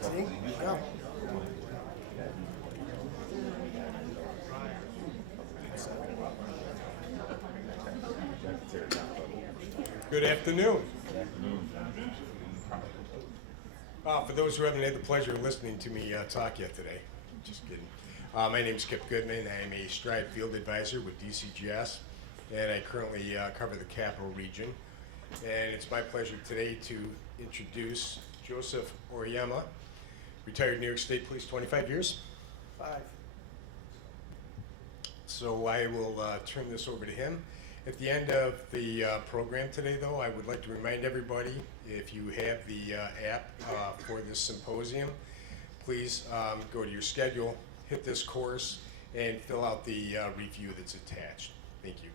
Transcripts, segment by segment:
See? Go. Good afternoon. For those who haven't had the pleasure of listening to me talk yet today, just kidding. My name is Kip Goodman. I am a Stride Field Advisor with DCGS, and I currently cover the Capital Region. And it's my pleasure today to introduce Joseph Auriemma, retired New York State Police, 25 years. 5. So I will turn this over to him. At the end of the program today, though, I would like to remind everybody, if you have the app for this symposium, please go to your schedule, hit this course, and fill out the review that's attached. Thank you.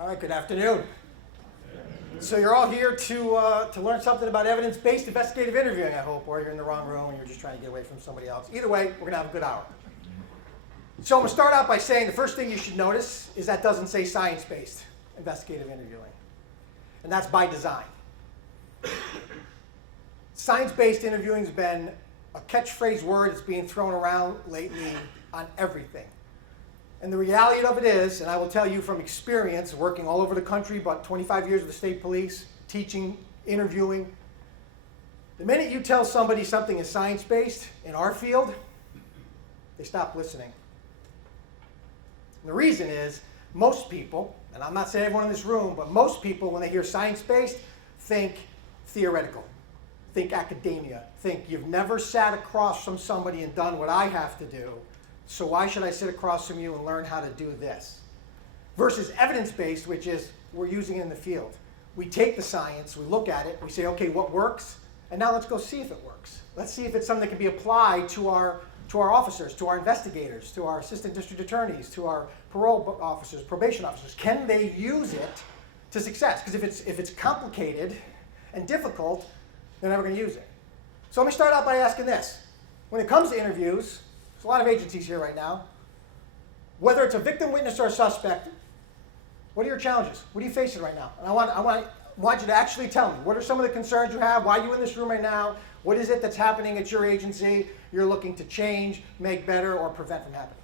All right, good afternoon. So you're all here to learn something about evidence-based investigative interviewing, I hope, or you're in the wrong room and you're just trying to get away from somebody else. Either way, we're going to have a good hour. So I'm going to start out by saying the first thing you should notice is that doesn't say science-based investigative interviewing. And that's by design. Science-based interviewing has been a catchphrase word that's being thrown around lately on everything. And the reality of it is, and I will tell you from experience, working all over the country, about 25 years with the state police, teaching, interviewing, the minute you tell somebody something is science-based in our field, they stop listening. And the reason is, most people, and I'm not saying everyone in this room, but most people, when they hear science-based, think theoretical, think academia, think you've never sat across from somebody and done what I have to do, so why should I sit across from you and learn how to do this? Versus evidence-based, which is we're using it in the field. We take the science, we look at it, we say, okay, what works? And now let's go see if it works. Let's see if it's something that can be applied to our officers, to our investigators, to our assistant district attorneys, to our parole officers, probation officers. Can they use it to success? Because if it's complicated and difficult, they're never going to use it. So let me start out by asking this. When it comes to interviews, there's a lot of agencies here right now. Whether it's a victim, witness, or a suspect, what are your challenges? What are you facing right now? And I want you to actually tell me. What are some of the concerns you have? Why are you in this room right now? What is it that's happening at your agency you're looking to change, make better, or prevent from happening?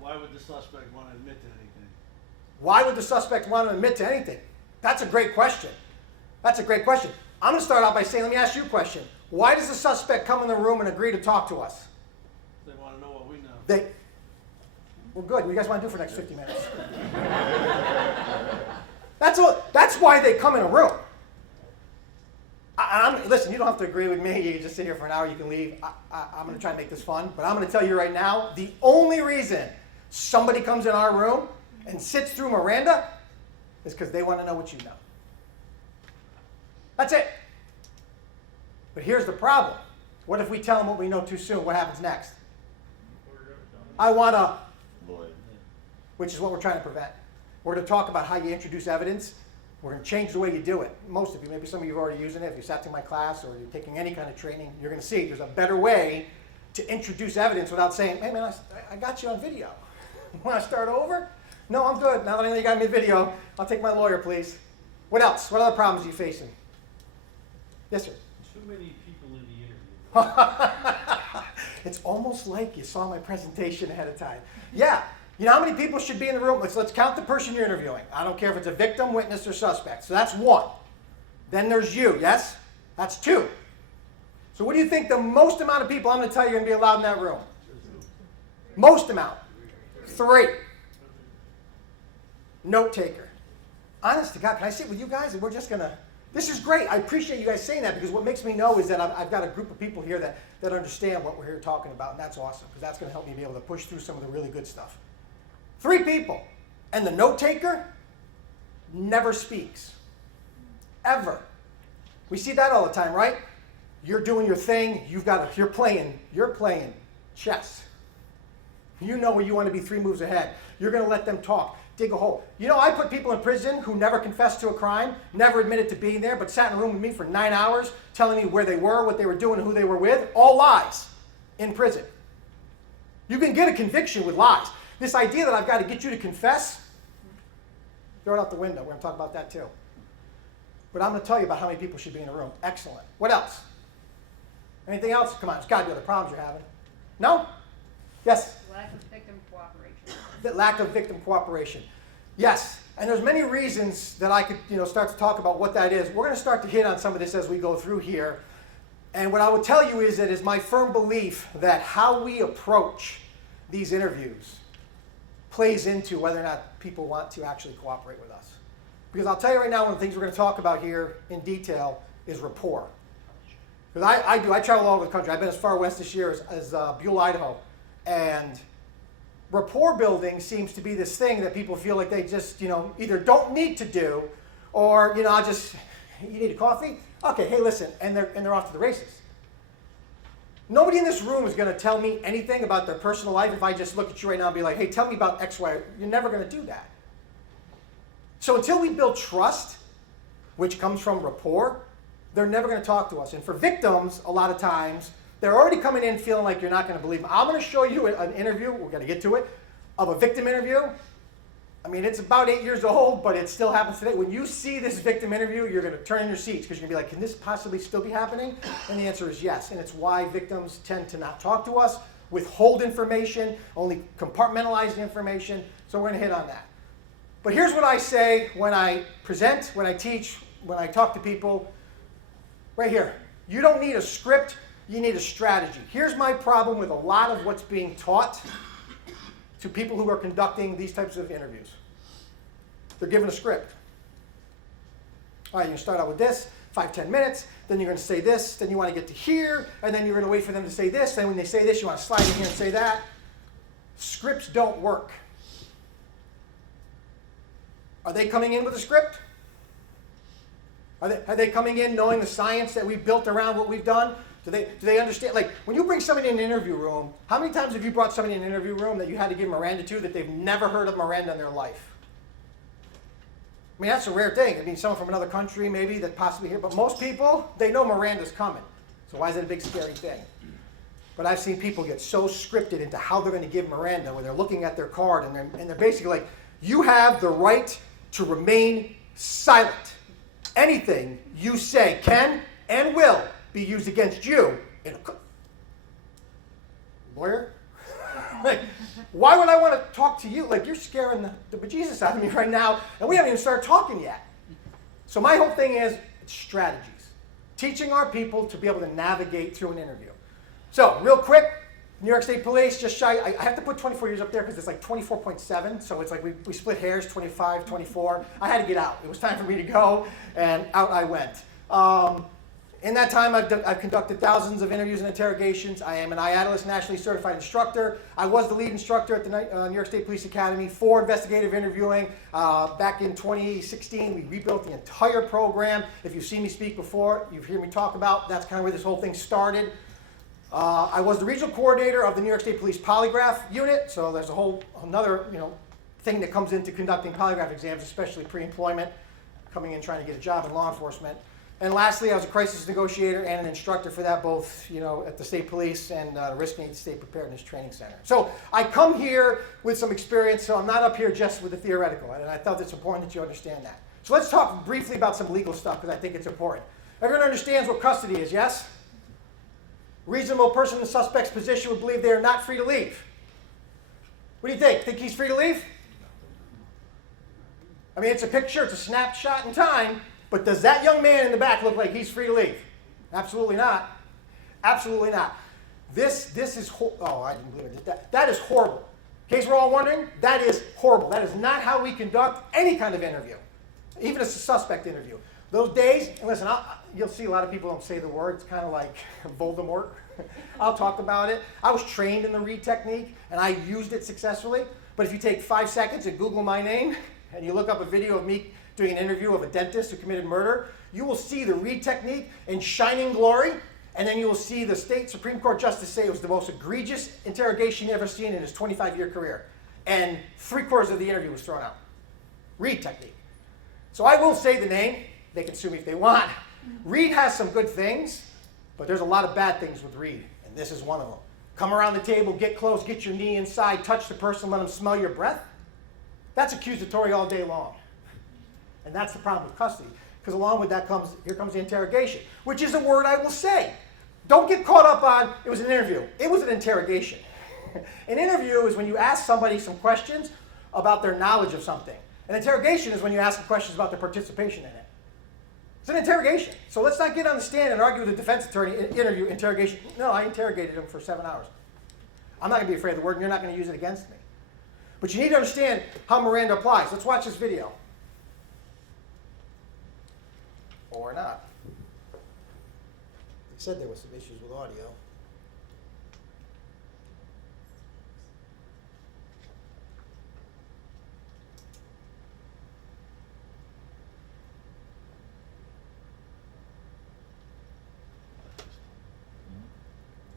Why would the suspect want to admit to anything? Why would the suspect want to admit to anything? That's a great question. That's a great question. I'm going to start out by saying, let me ask you a question. Why does the suspect come in the room and agree to talk to us? They want to know what we know. Well, good. What do you guys want to do for the next 50 minutes? That's why they come in a room. Listen, you don't have to agree with me. You can just sit here for an hour. You can leave. I'm going to try and make this fun. But I'm going to tell you right now, the only reason somebody comes in our room and sits through Miranda is because they want to know what you know. That's it. But here's the problem. What if we tell them what we know too soon? What happens next? I want to, which is what we're trying to prevent. We're going to talk about how you introduce evidence. We're going to change the way you do it. Most of you, maybe some of you have already using it. If you sat through my class or you're taking any kind of training, you're going to see there's a better way to introduce evidence without saying, hey man, I got you on video. Want to start over? No, I'm good. Now that I know you got me on video, I'll take my lawyer, please. What else? What other problems are you facing? Yes, sir. Too many people in the interview. It's almost like you saw my presentation ahead of time. Yeah. You know how many people should be in the room? Let's count the person you're interviewing. I don't care if it's a victim, witness, or suspect. So that's 1. Then there's you, yes? That's 2. So what do you think the most amount of people I'm going to tell you are going to be allowed in that room? Most amount. 3. Note taker. Honest to God, can I sit with you guys and we're just going to... This is great. I appreciate you guys saying that because what makes me know is that I've got a group of people here that understand what we're here talking about, and that's awesome because that's going to help me be able to push through some of the really good stuff. 3 people. And the note taker never speaks. Ever. We see that all the time, right? You're doing your thing. You're playing chess. You know where you want to be 3 moves ahead. You're going to let them talk. Dig a hole. You know, I put people in prison who never confessed to a crime, never admitted to being there, but sat in a room with me for 9 hours telling me where they were, what they were doing, who they were with. All lies in prison. You can get a conviction with lies. This idea that I've got to get you to confess, throw it out the window. We're going to talk about that too. But I'm going to tell you about how many people should be in a room. Excellent. What else? Anything else? Come on, there's got to be other problems you're having. No? Yes? Lack of victim cooperation. The lack of victim cooperation. Yes, and there's many reasons that I could start to talk about what that is. We're going to start to hit on some of this as we go through here. And what I will tell you is that it's my firm belief that how we approach these interviews plays into whether or not people want to actually cooperate with us. Because I'll tell you right now, one of the things we're going to talk about here in detail is rapport. Because I travel all over the country. I've been as far west this year as Buell, Idaho. And rapport building seems to be this thing that people feel like they just, either don't need to do, or, you need a coffee? Okay, hey, listen, and they're off to the races. Nobody in this room is going to tell me anything about their personal life if I just look at you right now and be like, hey, tell me about X, Y. You're never going to do that. So until we build trust, which comes from rapport, they're never going to talk to us. And for victims, a lot of times, they're already coming in feeling like you're not going to believe them. I'm going to show you an interview, we're going to get to it, of a victim interview. I mean, it's about 8 years old, but it still happens today. When you see this victim interview, you're going to turn in your seats because you're going to be like, can this possibly still be happening? And the answer is yes. And it's why victims tend to not talk to us, withhold information, only compartmentalize the information. So we're going to hit on that. But here's what I say when I present, when I teach, when I talk to people. Right here. You don't need a script. You need a strategy. Here's my problem with a lot of what's being taught to people who are conducting these types of interviews. They're given a script. All right, you're going to start out with this, 5-10 minutes, then you're going to say this, then you want to get to here, and then you're going to wait for them to say this, then when they say this, you want to slide in here and say that. Scripts don't work. Are they coming in with a script? Are they coming in knowing the science that we've built around what we've done? Do they understand? Like, when you bring somebody in an interview room, how many times have you brought somebody in an interview room that you had to give Miranda to that they've never heard of Miranda in their life? I mean, that's a rare thing. I mean, someone from another country maybe that possibly here, but most people, they know Miranda's coming. So why is it a big scary thing? But I've seen people get so scripted into how they're going to give Miranda, where they're looking at their card and they're basically like, you have the right to remain silent. Anything you say can and will be used against you in a lawyer. Like, why would I want to talk to you? Like, you're scaring the bejesus out of me right now, and we haven't even started talking yet. So my whole thing is strategies. Teaching our people to be able to navigate through an interview. So, real quick, New York State Police, just shy, I have to put 24 years up there because it's like 24.7, so it's like we split hairs, 25, 24. I had to get out. It was time for me to go, and out I went. In that time, I've conducted thousands of interviews and interrogations. I am an IATLS nationally certified instructor. I was the lead instructor at the New York State Police Academy for investigative interviewing. Back in 2016, we rebuilt the entire program. If you've seen me speak before, you've heard me talk about, that's kind of where this whole thing started. I was the regional coordinator of the New York State Police Polygraph Unit, so there's a whole another thing that comes into conducting polygraph exams, especially pre-employment, coming in trying to get a job in law enforcement. And lastly, I was a crisis negotiator and an instructor for that, both at the State Police and Risk Needs State Preparedness Training Center. So I come here with some experience, so I'm not up here just with the theoretical, and I thought it's important that you understand that. So let's talk briefly about some legal stuff, because I think it's important. Everyone understands what custody is, yes? Reasonable person in the suspect's position would believe they are not free to leave. What do you think? Think he's free to leave? I mean, it's a picture, it's a snapshot in time, but does that young man in the back look like he's free to leave? Absolutely not. Absolutely not. This is, oh, I didn't believe it. That is horrible. In case we're all wondering, that is horrible. That is not how we conduct any kind of interview, even a suspect interview. Those days, and listen, you'll see a lot of people don't say the word. It's kind of like Voldemort. I'll talk about it. I was trained in the read technique, and I used it successfully. But if you take 5 seconds and Google my name, and you look up a video of me doing an interview of a dentist who committed murder, you will see the read technique in shining glory, And then you will see the state Supreme Court justice say it was the most egregious interrogation he ever seen in his 25-year career. And 3/4 of the interview was thrown out. Reed technique. So I will say the name. They can sue me if they want. Reed has some good things, but there's a lot of bad things with Reed, and this is one of them. Come around the table, get close, get your knee inside, touch the person, let them smell your breath. That's accusatory all day long. And that's the problem with custody, because along with that comes, here comes the interrogation, which is a word I will say. Don't get caught up on, it was an interview. It was an interrogation. An interview is when you ask somebody some questions about their knowledge of something. An interrogation is when you ask them questions about their participation in it. It's an interrogation. So let's not get on the stand and argue with the defense attorney, interview, interrogation. No, I interrogated him for 7 hours. I'm not going to be afraid of the word, and you're not going to use it against me. But you need to understand how Miranda applies. Let's watch this video. Or not. They said there was some issues with audio.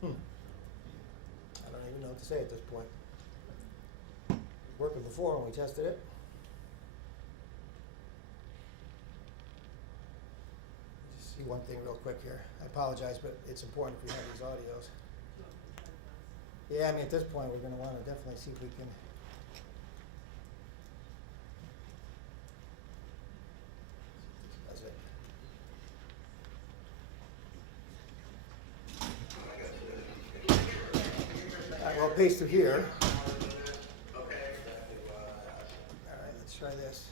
I don't even know what to say at this point. It was working before when we tested it. Just see one thing real quick here. I apologize, but it's important if we have these audios. Yeah, I mean, at this point, we're going to want to definitely see if we can. That's it. All right, well, paste through here. All right, let's try this.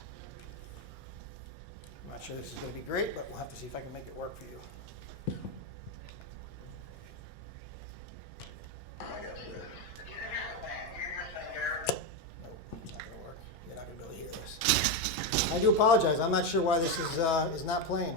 I'm not sure this is going to be great, but we'll have to see if I can make it work for you. I do apologize. I'm not sure why this is not playing.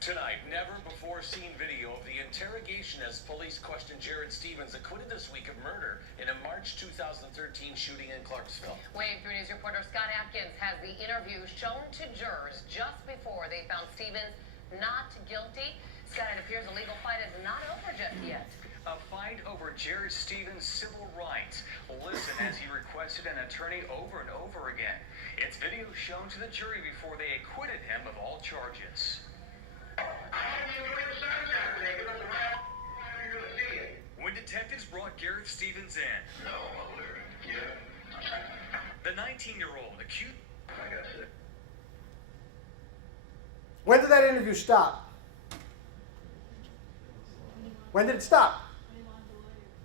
Tonight, never-before-seen video of the interrogation as police question Jared Stevens, acquitted this week of murder in a March 2013 shooting in Clarksville. Wave 3 News reporter Scott Atkins has the interview shown to jurors just before they found Stevens not guilty. Scott, it appears the legal fight is not over just yet. A fight over Jared Stevens' civil rights. Listen as he requested an attorney over and over again. It's video shown to the jury before they acquitted him of all charges. When detectives brought Garrett Stevens in, the 19-year-old accused. When did that interview stop? When did it stop?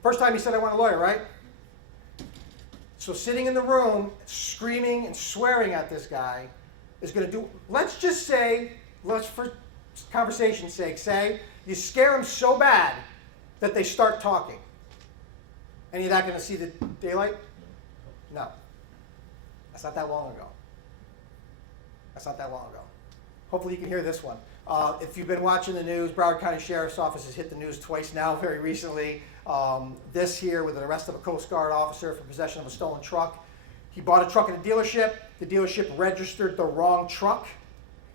First time he said, I want a lawyer, right? So sitting in the room, screaming and swearing at this guy is going to do, let's just say, let's for conversation's sake, say you scare them so bad that they start talking. Any of that going to see the daylight? No. That's not that long ago. That's not that long ago. Hopefully you can hear this one. If you've been watching the news, Broward County Sheriff's Office has hit the news twice now, very recently. This here with an arrest of a Coast Guard officer for possession of a stolen truck. He bought a truck at a dealership. The dealership registered the wrong truck.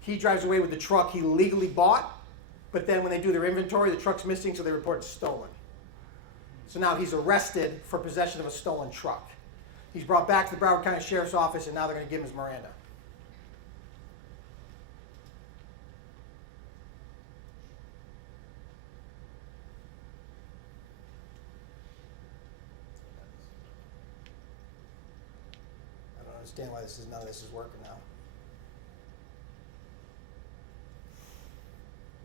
He drives away with the truck he legally bought, but then when they do their inventory, the truck's missing, so they report it stolen. So now he's arrested for possession of a stolen truck. He's brought back to the Broward County Sheriff's Office, and now they're going to give him his Miranda. I don't understand why none of this is working now.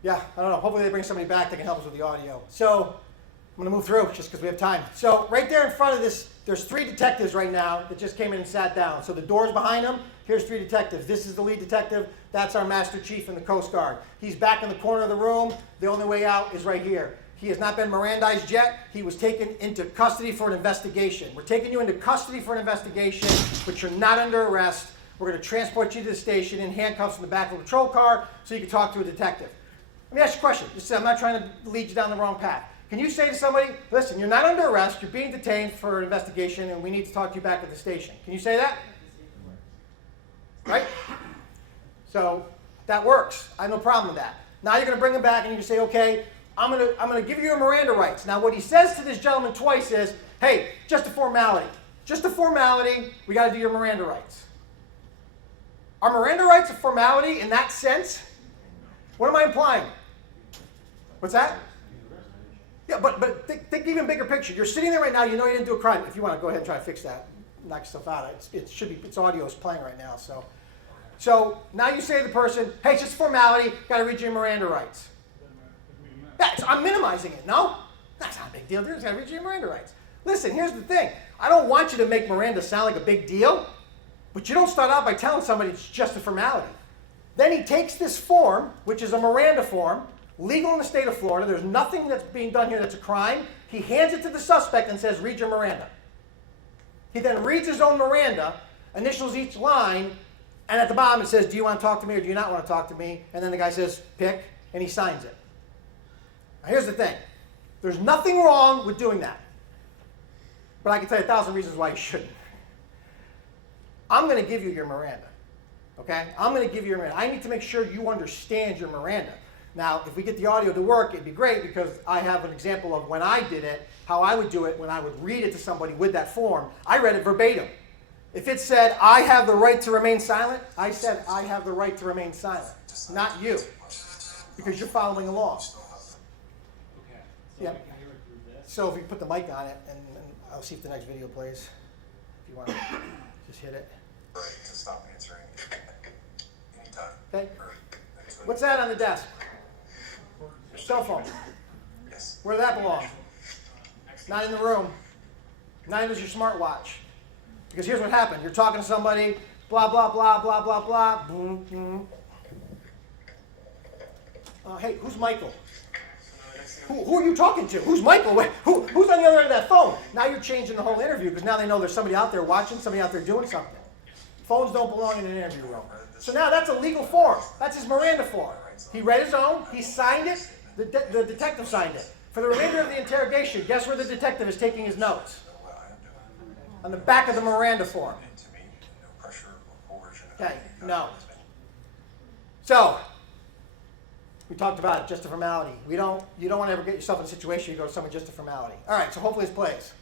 Yeah, I don't know. Hopefully they bring somebody back that can help us with the audio. So I'm going to move through just because we have time. So right there in front of this, there's 3 detectives right now that just came in and sat down. So the door's behind them. Here's 3 detectives. This is the lead detective. That's our Master Chief in the Coast Guard. He's back in the corner of the room. The only way out is right here. He has not been Mirandized yet. He was taken into custody for an investigation. We're taking you into custody for an investigation, but you're not under arrest. We're going to transport you to the station in handcuffs in the back of a patrol car so you can talk to a detective. Let me ask you a question. I'm not trying to lead you down the wrong path. Can you say to somebody, listen, you're not under arrest, you're being detained for an investigation, and we need to talk to you back at the station? Can you say that? Right? So that works. I have no problem with that. Now you're going to bring them back and you say, okay, I'm going to give you your Miranda rights. Now what he says to this gentleman twice is, hey, just a formality. Just a formality. We got to do your Miranda rights. Are Miranda rights a formality in that sense? What am I implying? What's that? Yeah, but think even bigger picture. You're sitting there right now. You know you didn't do a crime. If you want to go ahead and try to fix that, knock stuff out. Its audio is playing right now. So now you say to the person, hey, it's just a formality. Got to read your Miranda rights. I'm minimizing it. No, that's not a big deal. There's got to read your Miranda rights. Listen, here's the thing. I don't want you to make Miranda sound like a big deal, but you don't start out by telling somebody it's just a formality. Then he takes this form, which is a Miranda form, legal in the state of Florida. There's nothing that's being done here that's a crime. He hands it to the suspect and says, read your Miranda. He then reads his own Miranda, initials each line, and at the bottom it says, do you want to talk to me or do you not want to talk to me? And then the guy says, pick, and he signs it. Now here's the thing. There's nothing wrong with doing that. But I can tell you 1,000 reasons why you shouldn't. I'm going to give you your Miranda. Okay? I'm going to give you your Miranda. I need to make sure you understand your Miranda. Now, if we get the audio to work, it'd be great because I have an example of when I did it, how I would do it when I would read it to somebody with that form. I read it verbatim. If it said, I have the right to remain silent, I said, I have the right to remain silent, not you, because you're following along. Okay. So Yeah. we can hear it through this. So if you put the mic on it, and I'll see if the next video plays. If you want to just hit it. Right, to stop answering anytime. Okay. Or- What's that on the desk? Cell phone. Yes. Where does that belong? Not in the room. Neither is your smartwatch. Because here's what happened. You're talking to somebody, blah, blah, blah, blah, blah, blah. Boom, boom. Hey, who's Michael? Who are you talking to? Who's Michael? Who's on the other end of that phone? Now you're changing the whole interview because now they know there's somebody out there watching, somebody out there doing something. Phones don't belong in an interview room. So now that's a legal form. That's his Miranda form. He read his own, he signed it, the detective signed it. For the remainder of the interrogation, guess where the detective is taking his notes? On the back of the Miranda form. To me, no pressure or coercion. Okay, no. So, we talked about it, just a formality. You don't want to ever get yourself in a situation you go to someone just a formality. All right, so hopefully this plays.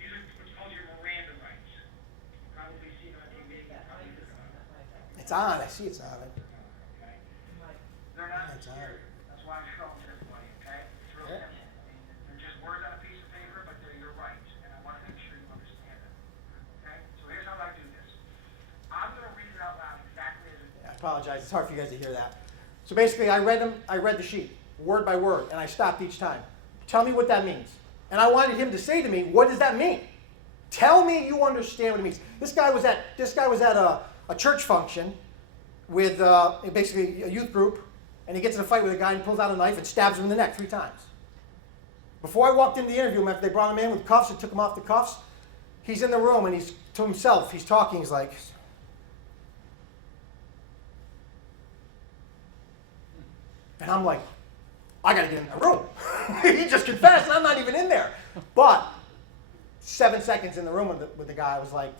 These are what's called your Miranda rights. Probably seen on TV. It's on, I see it's on. Okay. They're not That's all scary. That's why I'm showing this way. Okay. It's real Yeah. simple. They're just words on a piece of paper, but they're your rights, and I want to make sure you understand them. Okay. So here's how I do this. I'm going to read it out loud exactly as it is. I apologize, it's hard for you guys to hear that. So basically, I read the sheet, word by word, and I stopped each time. Tell me what that means. And I wanted him to say to me, what does that mean? Tell me you understand what it means. This guy was at a church function with basically a youth group, and he gets in a fight with a guy and pulls out a knife and stabs him in the neck 3 times. Before I walked into the interview room, after they brought him in with cuffs and took him off the cuffs, he's in the room and he's to himself, he's talking, he's like, and I'm like, I gotta get in that room. He just confessed, and I'm not even in there. But 7 seconds in the room with the guy, I was like,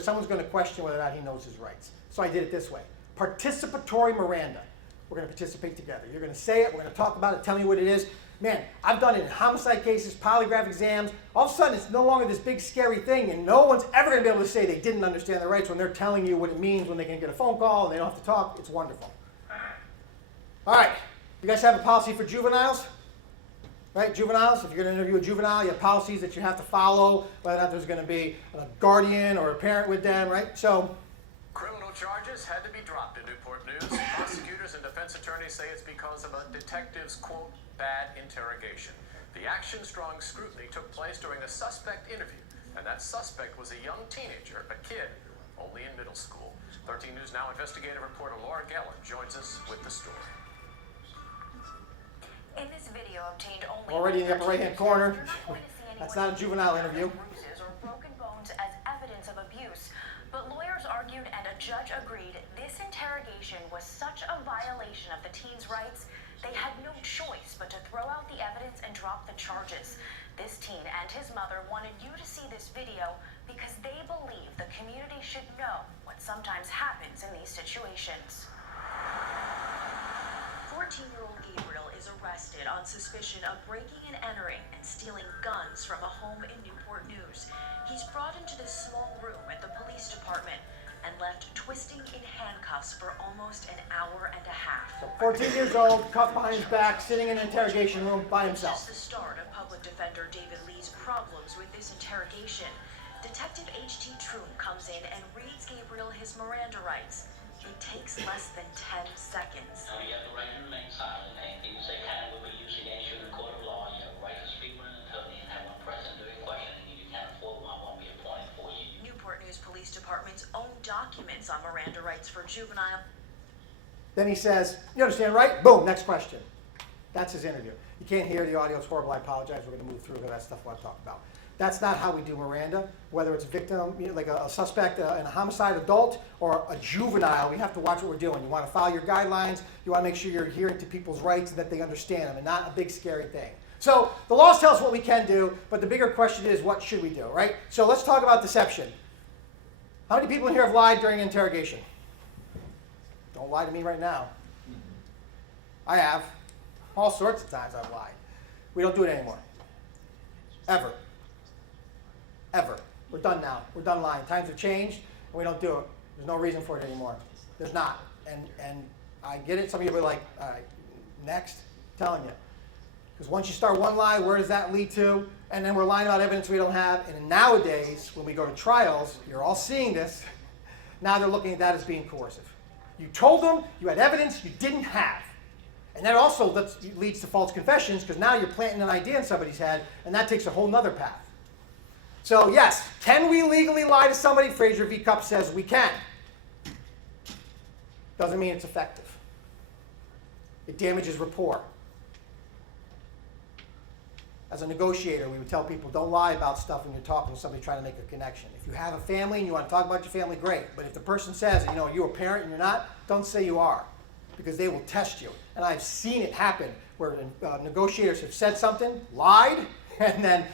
someone's gonna question whether or not he knows his rights. So I did it this way: participatory Miranda. We're gonna participate together. You're gonna say it. We're gonna talk about it. Tell me what it is. Man, I've done it in homicide cases, polygraph exams. All of a sudden, it's no longer this big scary thing, and no one's ever gonna be able to say they didn't understand their rights when they're telling you what it means when they can get a phone call and they don't have to talk. It's wonderful. All right, you guys have a policy for juveniles? Right, juveniles, if you're going to interview a juvenile, you have policies that you have to follow, whether or not there's going to be a guardian or a parent with them, right? So, Criminal charges had to be dropped in Newport News. Prosecutors and defense attorneys say it's because of a detective's, quote, bad interrogation. The action-strong scrutiny took place during a suspect interview, and that suspect was a young teenager, a kid, only in middle school. 13 News Now investigative reporter Laura Gallen joins us with the story. In this video obtained only already in the upper right-hand corner, you're not going to see anyone that's not a juvenile interview. bruises or broken bones as evidence of abuse. But lawyers argued and a judge agreed this interrogation was such a violation of the teen's rights They had no choice but to throw out the evidence and drop the charges. This teen and his mother wanted you to see this video because they believe the community should know what sometimes happens in these situations. 14-year-old Gabriel is arrested on suspicion of breaking and entering and stealing guns from a home in Newport News. He's brought into this small room at the police department and left twisting in handcuffs for almost an hour and a half. 14 years old, cuffed behind his back, sitting in an interrogation room by himself. This is the start of Public Defender David Lee's problems with this interrogation. Detective H.T. Troom comes in and reads Gabriel his Miranda rights. It takes less than 10 seconds. Now, you have the right to remain silent. Anything you say can will be used against you in a court of law. You have the right to speak with an attorney and have one present during questioning. If you can't afford one, won't be appointed for you. Newport News Police Department's own documents on Miranda rights for juvenile. Then he says, you understand, right? Boom, next question. That's his interview. You can't hear the audio, it's horrible, I apologize. We're going to move through that stuff we'll talk about. That's not how we do Miranda. Whether it's a victim, like a suspect in a homicide adult, or a juvenile, we have to watch what we're doing. You want to follow your guidelines, you want to make sure you're adhering to people's rights and that they understand them, and not a big scary thing. So the laws tell us what we can do, but the bigger question is, what should we do, right? So let's talk about deception. How many people in here have lied during an interrogation? Don't lie to me right now. I have. All sorts of times I've lied. We don't do it anymore. Ever. Ever. We're done now. We're done lying. Times have changed, and we don't do it. There's no reason for it anymore. There's not. And I get it. Some of you are like, all right, next. I'm telling you. Because once you start one lie, where does that lead to? And then we're lying about evidence we don't have. And nowadays, when we go to trials, you're all seeing this. Now they're looking at that as being coercive. You told them you had evidence you didn't have. And that also leads to false confessions, because now you're planting an idea in somebody's head, and that takes a whole nother path. So yes, can we legally lie to somebody? Fraser v. Cupp says we can. Doesn't mean it's effective. It damages rapport. As a negotiator, we would tell people, don't lie about stuff when you're talking to somebody trying to make a connection. If you have a family and you want to talk about your family, great. But if the person says, you know, you're a parent and you're not, don't say you are, because they will test you. And I've seen it happen where negotiators have said something, lied, and then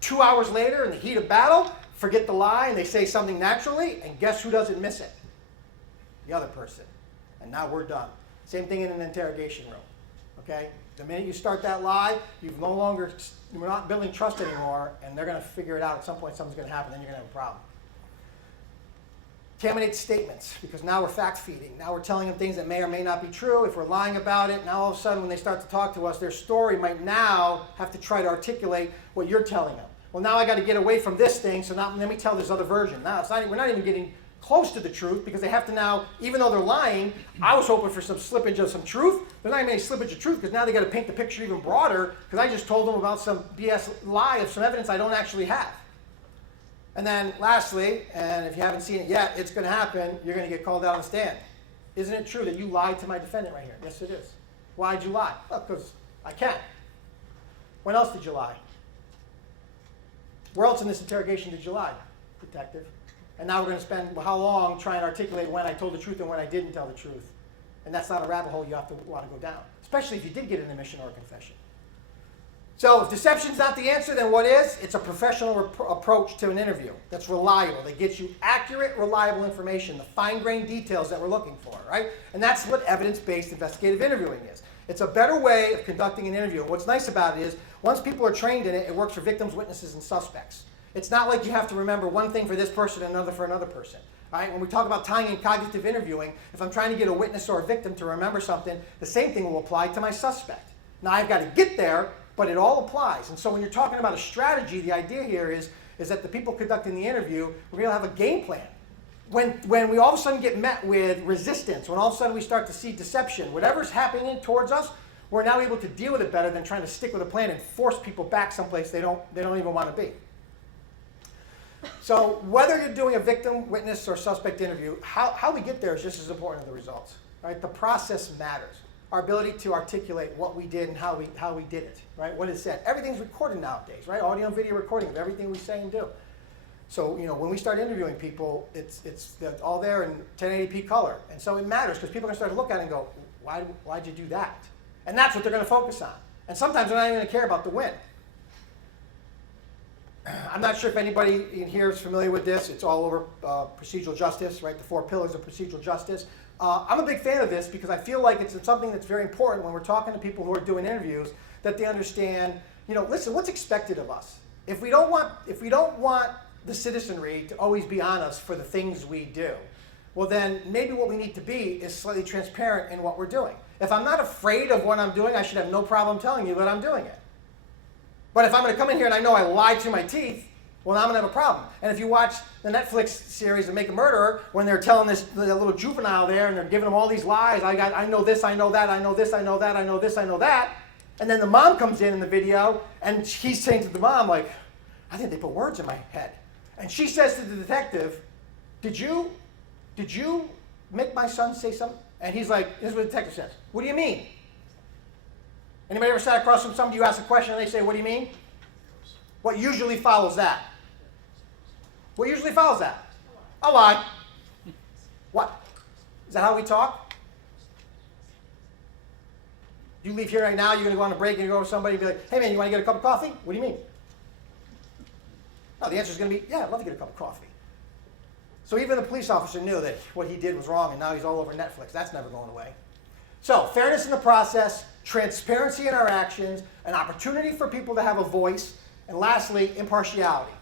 2 hours later, in the heat of battle, forget the lie, and they say something naturally, and guess who doesn't miss it? The other person. And now we're done. Same thing in an interrogation room. Okay? The minute you start that lie, you're not building trust anymore, and they're going to figure it out. At some point, something's going to happen, then you're going to have a problem. Contaminate statements, because now we're fact feeding. Now we're telling them things that may or may not be true. If we're lying about it, now all of a sudden when they start to talk to us, their story might now have to try to articulate what you're telling them. Well, now I got to get away from this thing, so now let me tell this other version. Now we're not even getting close to the truth, because they have to now, even though they're lying, I was hoping for some slippage of some truth. There's not even any slippage of truth, because now they got to paint the picture even broader, because I just told them about some BS lie of some evidence I don't actually have. And then lastly, and if you haven't seen it yet, it's going to happen, you're going to get called out on the stand. Isn't it true that you lied to my defendant right here? Yes, it is. Why'd you lie? Well, because I can. When else did you lie? Where else in this interrogation did you lie, detective? And now we're going to spend how long trying to articulate when I told the truth and when I didn't tell the truth. And that's not a rabbit hole you have to want to go down, especially if you did get an admission or a confession. So if deception's not the answer, then what is? It's a professional approach to an interview that's reliable, that gets you accurate, reliable information, the fine-grained details that we're looking for, right? And that's what evidence-based investigative interviewing is. It's a better way of conducting an interview. And what's nice about it is, once people are trained in it, it works for victims, witnesses, and suspects. It's not like you have to remember one thing for this person and another for another person. All right? When we talk about tying in cognitive interviewing, if I'm trying to get a witness or a victim to remember something, the same thing will apply to my suspect. Now, I've got to get there, but it all applies. And so when you're talking about a strategy, the idea here is that the people conducting the interview, we're going to have a game plan. When we all of a sudden get met with resistance, when all of a sudden we start to see deception, whatever's happening towards us, we're now able to deal with it better than trying to stick with a plan and force people back someplace they don't even want to be. So whether you're doing a victim, witness, or suspect interview, how we get there is just as important as the results. Right? The process matters. Our ability to articulate what we did and how we did it, right? What is said. Everything's recorded nowadays, right? Audio and video recording of everything we say and do. So, when we start interviewing people, it's all there in 1080p color. And so it matters, because people are going to start to look at it and go, why'd you do that? And that's what they're going to focus on. And sometimes they're not even going to care about the win. I'm not sure if anybody in here is familiar with this. It's all over procedural justice, right? The 4 pillars of procedural justice. I'm a big fan of this because I feel like it's something that's very important when we're talking to people who are doing interviews, that they understand, you know, listen, what's expected of us? If we don't want the citizenry to always be on us for the things we do, well then maybe what we need to be is slightly transparent in what we're doing. If I'm not afraid of what I'm doing, I should have no problem telling you that I'm doing it. But if I'm going to come in here and I know I lied to my teeth, well, now I'm going to have a problem. And if you watch the Netflix series *To Make a Murderer*, when they're telling the little juvenile there and they're giving him all these lies, I know this, I know that, I know this, I know that, I know this, I know that, and then the mom comes in the video and he's saying to the mom, like, I think they put words in my head. And she says to the detective, did you make my son say something? And he's like, this is what the detective says. What do you mean? Anybody ever sat across from somebody, you ask a question and they say, what do you mean? What usually follows that? What usually follows that? A lie. What? Is that how we talk? You leave here right now, you're going to go on a break and you go over to somebody and be like, hey man, you want to get a cup of coffee? What do you mean? No, the answer is going to be, yeah, I'd love to get a cup of coffee. So even the police officer knew that what he did was wrong and now he's all over Netflix. That's never going away. So fairness in the process, transparency in our actions, an opportunity for people to have a voice, and lastly, impartiality.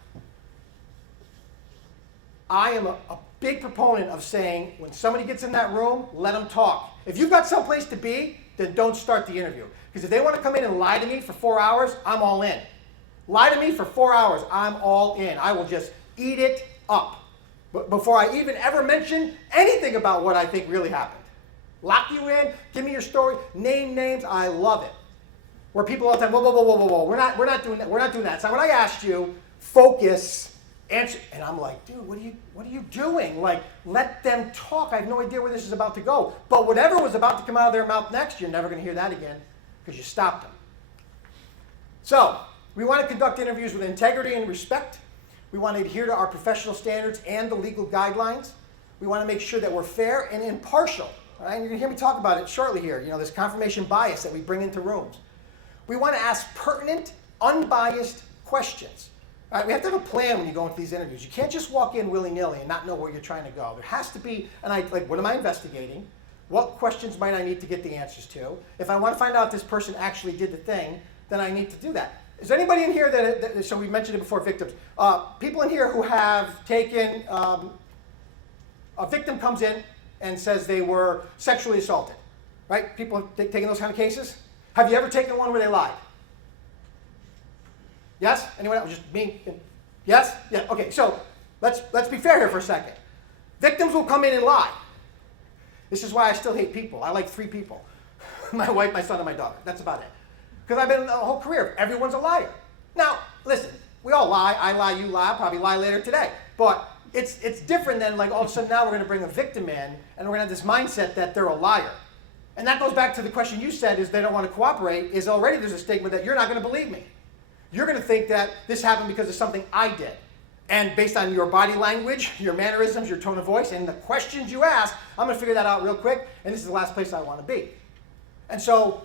I am a big proponent of saying when somebody gets in that room, let them talk. If you've got someplace to be, then don't start the interview. Because if they want to come in and lie to me for 4 hours, I'm all in. Lie to me for 4 hours, I'm all in. I will just eat it up. But before I even ever mention anything about what I think really happened. Lock you in, give me your story, name names, I love it. Where people all the time, whoa, we're not doing that. We're not doing that. So when I asked you, focus, answer, and I'm like, dude, what are you doing? Like, let them talk. I have no idea where this is about to go. But whatever was about to come out of their mouth next, you're never going to hear that again because you stopped them. So we want to conduct interviews with integrity and respect. We want to adhere to our professional standards and the legal guidelines. We want to make sure that we're fair and impartial. Right? And you're going to hear me talk about it shortly here. You know, this confirmation bias that we bring into rooms. We want to ask pertinent, unbiased questions. All right, we have to have a plan when you go into these interviews. You can't just walk in willy-nilly and not know where you're trying to go. There has to be, what am I investigating? What questions might I need to get the answers to? If I want to find out if this person actually did the thing, then I need to do that. Is there anybody in here that so we mentioned it before, victims. People in here who have taken, a victim comes in and says they were sexually assaulted, right? People have taken those kind of cases? Have you ever taken one where they lied? Yes? Anyone else? Just me? Yes? Yeah, okay, so let's be fair here for a second. Victims will come in and lie. This is why I still hate people. I like 3 people. My wife, my son, and my daughter. That's about it. Because I've been a whole career, everyone's a liar. Now, listen, we all lie. I lie, you lie, I'll probably lie later today. But it's different than like all of a sudden now we're going to bring a victim in and we're going to have this mindset that they're a liar. And that goes back to the question you said is they don't want to cooperate, is already there's a stigma that you're not going to believe me. You're going to think that this happened because of something I did. And based on your body language, your mannerisms, your tone of voice, and the questions you ask, I'm going to figure that out real quick, and this is the last place I want to be. And so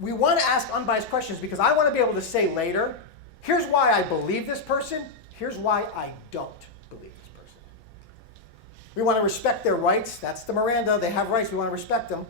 we want to ask unbiased questions because I want to be able to say later, here's why I believe this person, here's why I don't believe this person. We want to respect their rights. That's the Miranda. They have rights. We want to respect them.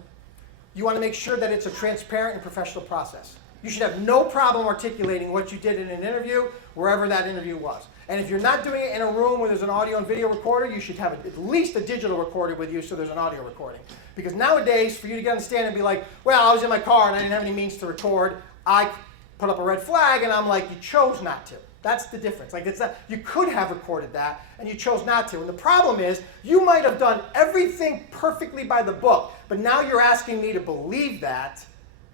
You want to make sure that it's a transparent and professional process. You should have no problem articulating what you did in an interview, wherever that interview was. And if you're not doing it in a room where there's an audio and video recorder, you should have at least a digital recorder with you so there's an audio recording. Because nowadays, for you to get on the stand and be like, well, I was in my car and I didn't have any means to record, I put up a red flag and I'm like, you chose not to. That's the difference. Like it's not, you could have recorded that and you chose not to. And the problem is, you might have done everything perfectly by the book, but now you're asking me to believe that,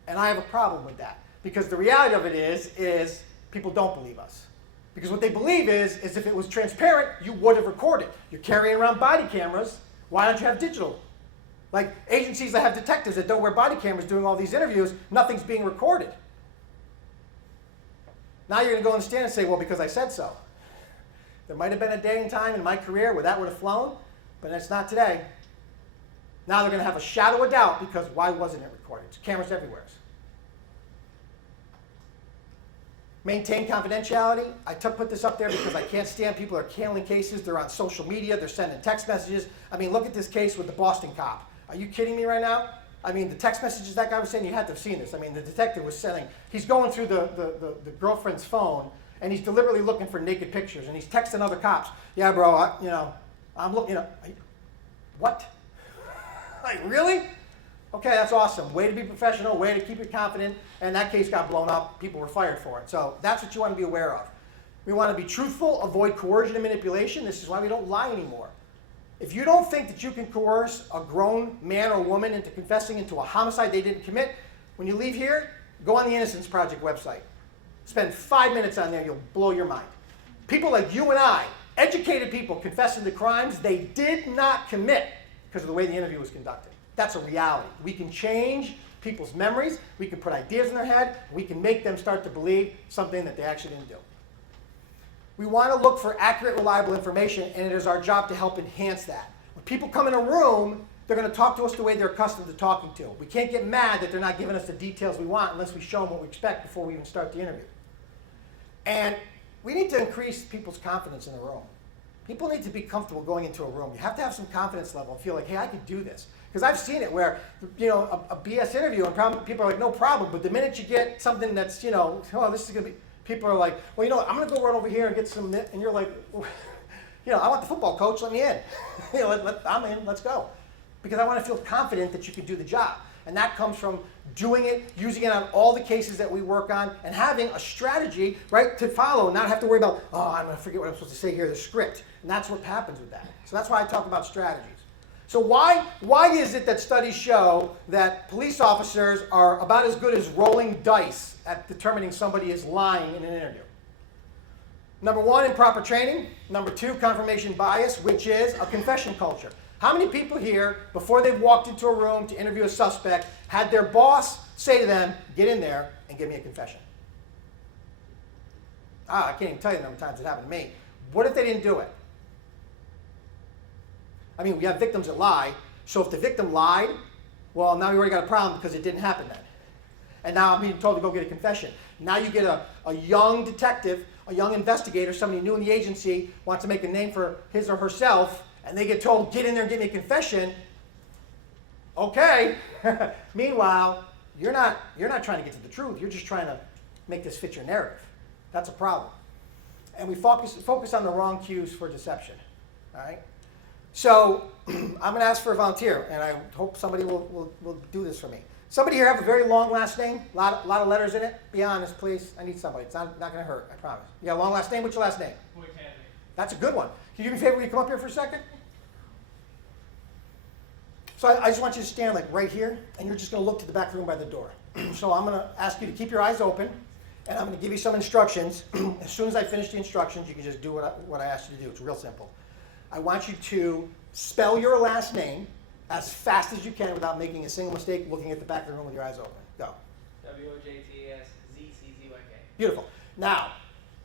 and I have a problem with that. Because the reality of it is people don't believe us. Because what they believe is if it was transparent, you would have recorded. You're carrying around body cameras. Why don't you have digital? Like agencies that have detectives that don't wear body cameras doing all these interviews, nothing's being recorded. Now you're going to go on the stand and say, well, because I said so. There might have been a day and time in my career where that would have flown, but it's not today. Now they're going to have a shadow of doubt because why wasn't it recorded? There's cameras everywhere. Maintain confidentiality. I put this up there because I can't stand people that are handling cases. They're on social media. They're sending text messages. I mean, look at this case with the Boston cop. Are you kidding me right now? I mean, the text messages that guy was sending, you had to have seen this. I mean, the detective was sending, he's going through the girlfriend's phone, and he's deliberately looking for naked pictures, and he's texting other cops. Yeah, bro, I'm looking, what? Like, really? Okay, that's awesome. Way to be professional, way to keep it confident, and that case got blown up. People were fired for it. So that's what you want to be aware of. We want to be truthful, avoid coercion and manipulation. This is why we don't lie anymore. If you don't think that you can coerce a grown man or woman into confessing into a homicide they didn't commit, when you leave here, go on the Innocence Project website. Spend 5 minutes on there, you'll blow your mind. People like you and I, educated people confessing to crimes they did not commit because of the way the interview was conducted. That's a reality. We can change people's memories, we can put ideas in their head, we can make them start to believe something that they actually didn't do. We want to look for accurate, reliable information, and it is our job to help enhance that. When people come in a room, they're going to talk to us the way they're accustomed to talking to. We can't get mad that they're not giving us the details we want unless we show them what we expect before we even start the interview. And we need to increase people's confidence in the room. People need to be comfortable going into a room. You have to have some confidence level and feel like, hey, I could do this. Because I've seen it where, a BS interview and people are like, no problem. But the minute you get something that's, oh, this is going to be, people are like, well, I'm going to go run over here and get some, and you're like, I want the football coach, let me in. I'm in, let's go. Because I want to feel confident that you can do the job. And that comes from doing it, using it on all the cases that we work on, and having a strategy, right, to follow, and not have to worry about, I'm going to forget what I'm supposed to say here, the script. And that's what happens with that. So that's why I talk about strategies. So why is it that studies show that police officers are about as good as rolling dice at determining somebody is lying in an interview? Number one, improper training. Number two, confirmation bias, which is a confession culture. How many people here, before they've walked into a room to interview a suspect, had their boss say to them, get in there and give me a confession? I can't even tell you the number of times it happened to me. What if they didn't do it? I mean, we have victims that lie, so if the victim lied, well, now we already got a problem because it didn't happen then. And now I'm being told to go get a confession. Now you get a young detective, a young investigator, somebody new in the agency, wants to make a name for his or herself, and they get told, get in there and give me a confession. Okay. Meanwhile, you're not trying to get to the truth. You're just trying to make this fit your narrative. That's a problem. And we focus on the wrong cues for deception. All right? So I'm going to ask for a volunteer, and I hope somebody will do this for me. Somebody here have a very long last name? A lot of letters in it? Be honest, please. I need somebody. It's not going to hurt, I promise. You got a long last name? What's your last name? That's a good one. Can you do me a favor? Will you come up here for a second? So I just want you to stand like right here, and you're just going to look to the back room by the door. So I'm going to ask you to keep your eyes open, and I'm going to give you some instructions. As soon as I finish the instructions, you can just do what I asked you to do. It's real simple. I want you to spell your last name as fast as you can without making a single mistake, looking at the back of the room with your eyes open. Go. WOJTASZCZYK. Beautiful. Now,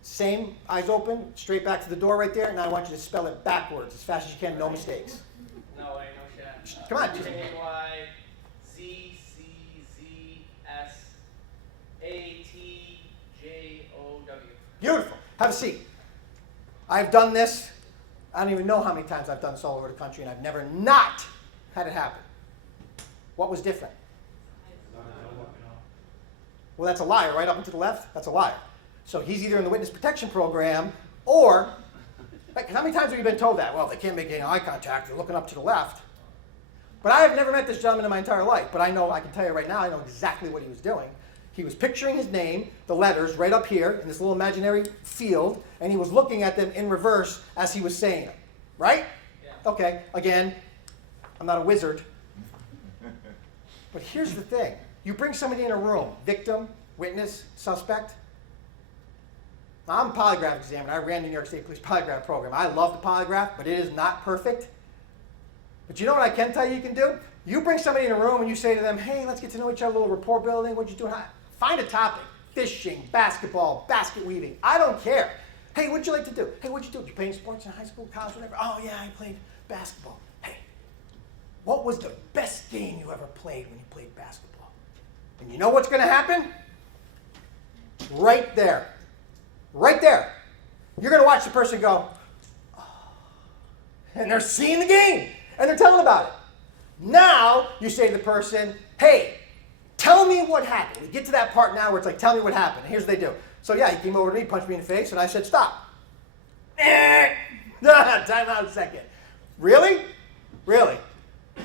same eyes open, straight back to the door right there. Now I want you to spell it backwards as fast as you can, no mistakes. No way, no shit. Come on. JAYZCZSATJOW. Beautiful. Have a seat. I've done this. I don't even know how many times I've done this all over the country, and I've never not had it happen. What was different? Well, that's a liar, right up and to the left? That's a liar. So he's either in the witness protection program or, like, how many times have you been told that? Well, they can't make any eye contact. They're looking up to the left. But I have never met this gentleman in my entire life. But I can tell you right now, I know exactly what he was doing. He was picturing his name, the letters, right up here in this little imaginary field, and he was looking at them in reverse as he was saying them. Right? Yeah. Okay, again, I'm not a wizard. But here's the thing. You bring somebody in a room, victim, witness, suspect. Now, I'm a polygraph examiner. I ran the New York State Police polygraph program. I love the polygraph, but it is not perfect. But you know what I can tell you can do? You bring somebody in a room and you say to them, hey, let's get to know each other, a little rapport building. What you doing? Find a topic. Fishing, basketball, basket weaving. I don't care. Hey, what'd you like to do? Hey, what'd you do? Did you play any sports in high school, college, whatever? Oh, yeah, I played basketball. Hey, what was the best game you ever played when you played basketball? And you know what's going to happen? Right there. Right there. You're going to watch the person go, oh, and they're seeing the game, and they're telling about it. Now, you say to the person, hey, tell me what happened. We get to that part now where it's like, tell me what happened. And here's what they do. So yeah, he came over to me, punched me in the face, and I said, stop. Time out a second. Really? Really?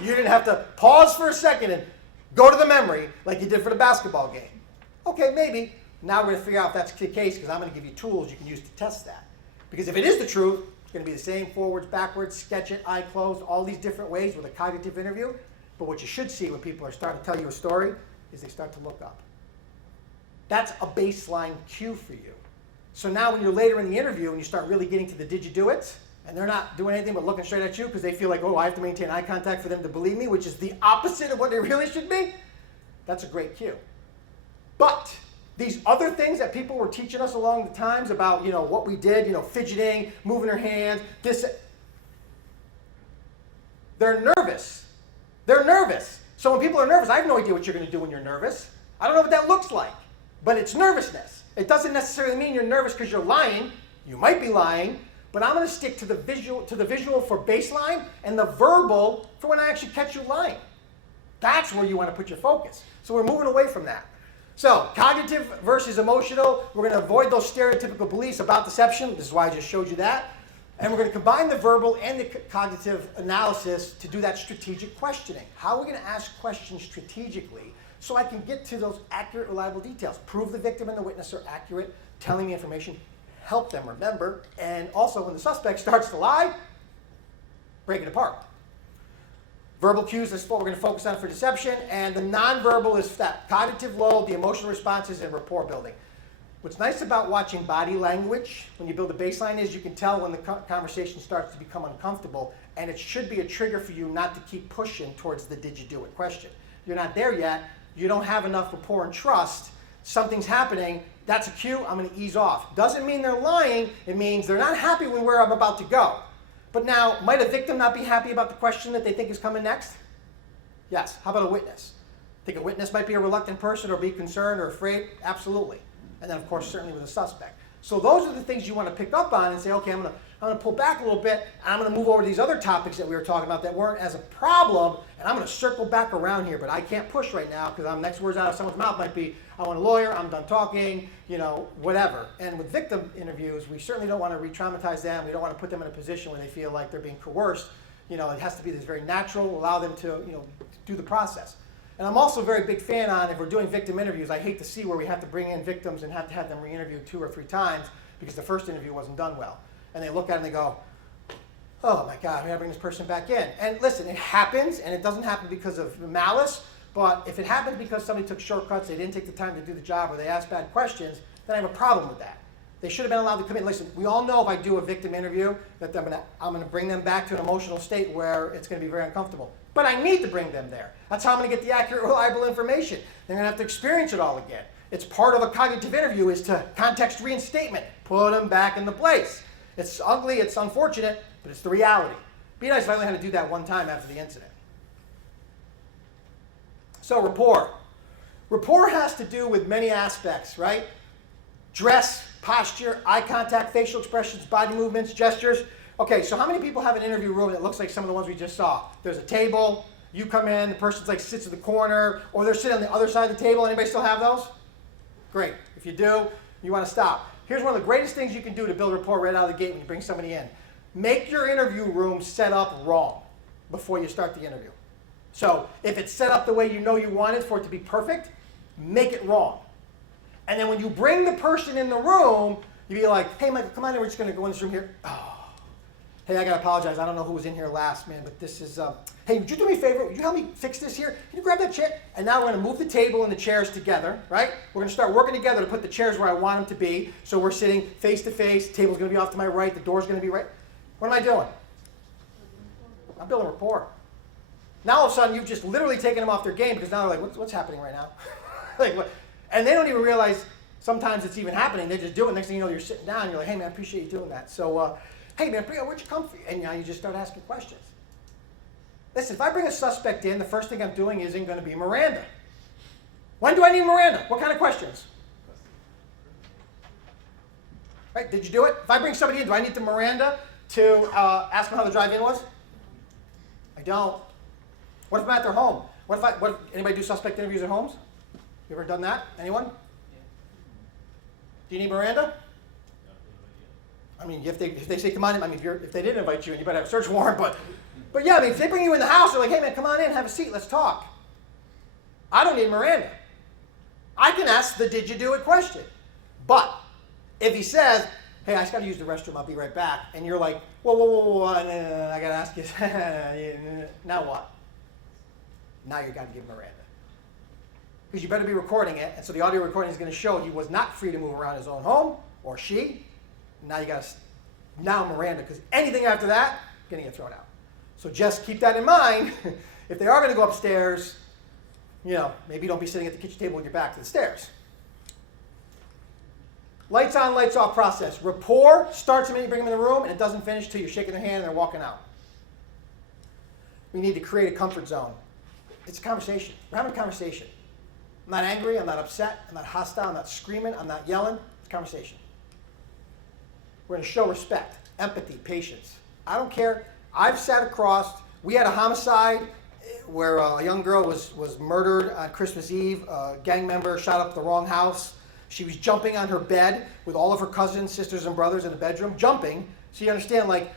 You didn't have to pause for a second and go to the memory like you did for the basketball game. Okay, maybe. Now we're going to figure out if that's the case because I'm going to give you tools you can use to test that. Because if it is the truth, it's going to be the same forwards, backwards, sketch it, eye closed, all these different ways with a cognitive interview. But what you should see when people are starting to tell you a story is they start to look up. That's a baseline cue for you. So now when you're later in the interview and you start really getting to the did you do it, and they're not doing anything but looking straight at you because they feel like, oh, I have to maintain eye contact for them to believe me, which is the opposite of what they really should be, that's a great cue. But these other things that people were teaching us along the times about, what we did, fidgeting, moving their hands, they're nervous. They're nervous. So when people are nervous, I have no idea what you're going to do when you're nervous. I don't know what that looks like, but it's nervousness. It doesn't necessarily mean you're nervous because you're lying. You might be lying, but I'm going to stick to the visual for baseline and the verbal for when I actually catch you lying. That's where you want to put your focus. So we're moving away from that. So cognitive versus emotional. We're going to avoid those stereotypical beliefs about deception. This is why I just showed you that. And we're going to combine the verbal and the cognitive analysis to do that strategic questioning. How are we going to ask questions strategically so I can get to those accurate, reliable details? Prove the victim and the witness are accurate, telling me information, help them remember, and also when the suspect starts to lie, break it apart. Verbal cues is what we're going to focus on for deception, and the nonverbal is that cognitive load, the emotional responses, and rapport building. What's nice about watching body language when you build a baseline is you can tell when the conversation starts to become uncomfortable, and it should be a trigger for you not to keep pushing towards the did you do it question. You're not there yet. You don't have enough rapport and trust. Something's happening. That's a cue. I'm going to ease off. Doesn't mean they're lying. It means they're not happy with where I'm about to go. But now, might a victim not be happy about the question that they think is coming next? Yes. How about a witness? Think a witness might be a reluctant person or be concerned or afraid? Absolutely. And then, of course, certainly with a suspect. So those are the things you want to pick up on and say, okay, I'm going to pull back a little bit, and I'm going to move over to these other topics that we were talking about that weren't as a problem, and I'm going to circle back around here, but I can't push right now because next words out of someone's mouth might be, I want a lawyer, I'm done talking, whatever. And with victim interviews, we certainly don't want to re-traumatize them. We don't want to put them in a position where they feel like they're being coerced. It has to be this very natural, allow them to, do the process. And I'm also a very big fan on, if we're doing victim interviews, I hate to see where we have to bring in victims and have to have them re-interviewed 2 or 3 times because the first interview wasn't done well. And they look at it and they go, oh my God, we gotta bring this person back in. And listen, it happens, and it doesn't happen because of malice, but if it happens because somebody took shortcuts, they didn't take the time to do the job, or they asked bad questions, then I have a problem with that. They should have been allowed to come in. Listen, we all know if I do a victim interview that I'm gonna bring them back to an emotional state where it's gonna be very uncomfortable. But I need to bring them there. That's how I'm gonna get the accurate, reliable information. They're gonna have to experience it all again. It's part of a cognitive interview is to context reinstatement, put them back into place. It's ugly, it's unfortunate, but it's the reality. Be nice if I only had to do that one time after the incident. So rapport. Rapport has to do with many aspects, right? Dress, posture, eye contact, facial expressions, body movements, gestures. Okay, so how many people have an interview room that looks like some of the ones we just saw? There's a table, you come in, the person's like sits in the corner, or they're sitting on the other side of the table. Anybody still have those? Great. If you do, you want to stop. Here's one of the greatest things you can do to build rapport right out of the gate when you bring somebody in. Make your interview room set up wrong before you start the interview. So if it's set up the way you know you want it for it to be perfect, make it wrong. And then when you bring the person in the room, you be like, hey, Michael, come on in. We're just going to go in this room here. Oh. Hey, I got to apologize. I don't know who was in here last, man, but this is, hey, would you do me a favor? Would you help me fix this here? Can you grab that chair? And now we're going to move the table and the chairs together, right? We're going to start working together to put the chairs where I want them to be. So we're sitting face to face. The table's going to be off to my right. The door's going to be right. What am I doing? I'm building rapport. Now all of a sudden, you've just literally taken them off their game because now they're like, what's happening right now? Like, what? And they don't even realize sometimes it's even happening. They just do it. Next thing you know, you're sitting down. And you're like, hey, man, I appreciate you doing that. So, hey, man, where'd you come from? And now you just start asking questions. Listen, if I bring a suspect in, the first thing I'm doing isn't going to be Miranda. When do I need Miranda? What kind of questions? Right? Did you do it? If I bring somebody in, do I need the Miranda to ask them how the drive-in was? I don't. What if I'm at their home? What if anybody do suspect interviews at homes? You ever done that? Anyone? Do you need Miranda? I mean, if they say come on in, I mean, if they didn't invite you, and you better have a search warrant, but yeah, I mean, if they bring you in the house, they're like, hey man, come on in, have a seat, let's talk. I don't need Miranda. I can ask the did you do it question. But if he says, hey, I just got to use the restroom, I'll be right back, and you're like, whoa, I got to ask you, now what? Now you got to give Miranda. Because you better be recording it, and so the audio recording is going to show he was not free to move around his own home, or she. Now you got to, now Miranda, because anything after that, going to get thrown out. So just keep that in mind. If they are going to go upstairs, you know, maybe don't be sitting at the kitchen table with your back to the stairs. Lights on, lights off process. Rapport starts the minute you bring them in the room, and it doesn't finish until you're shaking their hand and they're walking out. We need to create a comfort zone. It's a conversation. We're having a conversation. I'm not angry, I'm not upset, I'm not hostile, I'm not screaming, I'm not yelling. It's a conversation. We're going to show respect, empathy, patience. I don't care. I've sat across, we had a homicide where a young girl was murdered on Christmas Eve. A gang member shot up the wrong house. She was jumping on her bed with all of her cousins, sisters, and brothers in the bedroom, jumping. So you understand, like,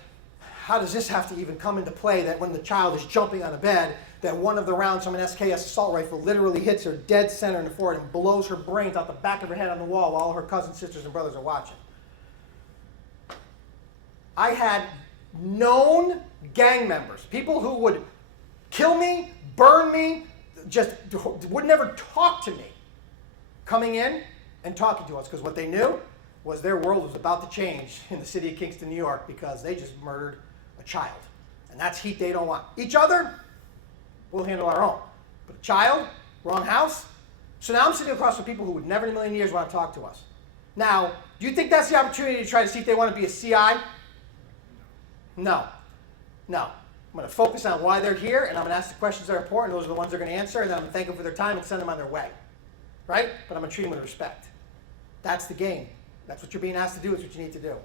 how does this have to even come into play that when the child is jumping on a bed, that one of the rounds from an SKS assault rifle literally hits her dead center in the forehead and blows her brains out the back of her head on the wall while all her cousins, sisters, and brothers are watching. I had known gang members, people who would kill me, burn me, just would never talk to me, coming in and talking to us, because what they knew was their world was about to change in the city of Kingston, New York, because they just murdered a child. And that's heat they don't want. Each other, we'll handle our own. But a child, wrong house. So now I'm sitting across from people who would never in a million years want to talk to us. Now, do you think that's the opportunity to try to see if they want to be a CI? No. No. I'm going to focus on why they're here, and I'm going to ask the questions that are important. Those are the ones they're going to answer, and then I'm going to thank them for their time and send them on their way. Right? But I'm going to treat them with respect. That's the game. That's what you're being asked to do. It's what you need to do.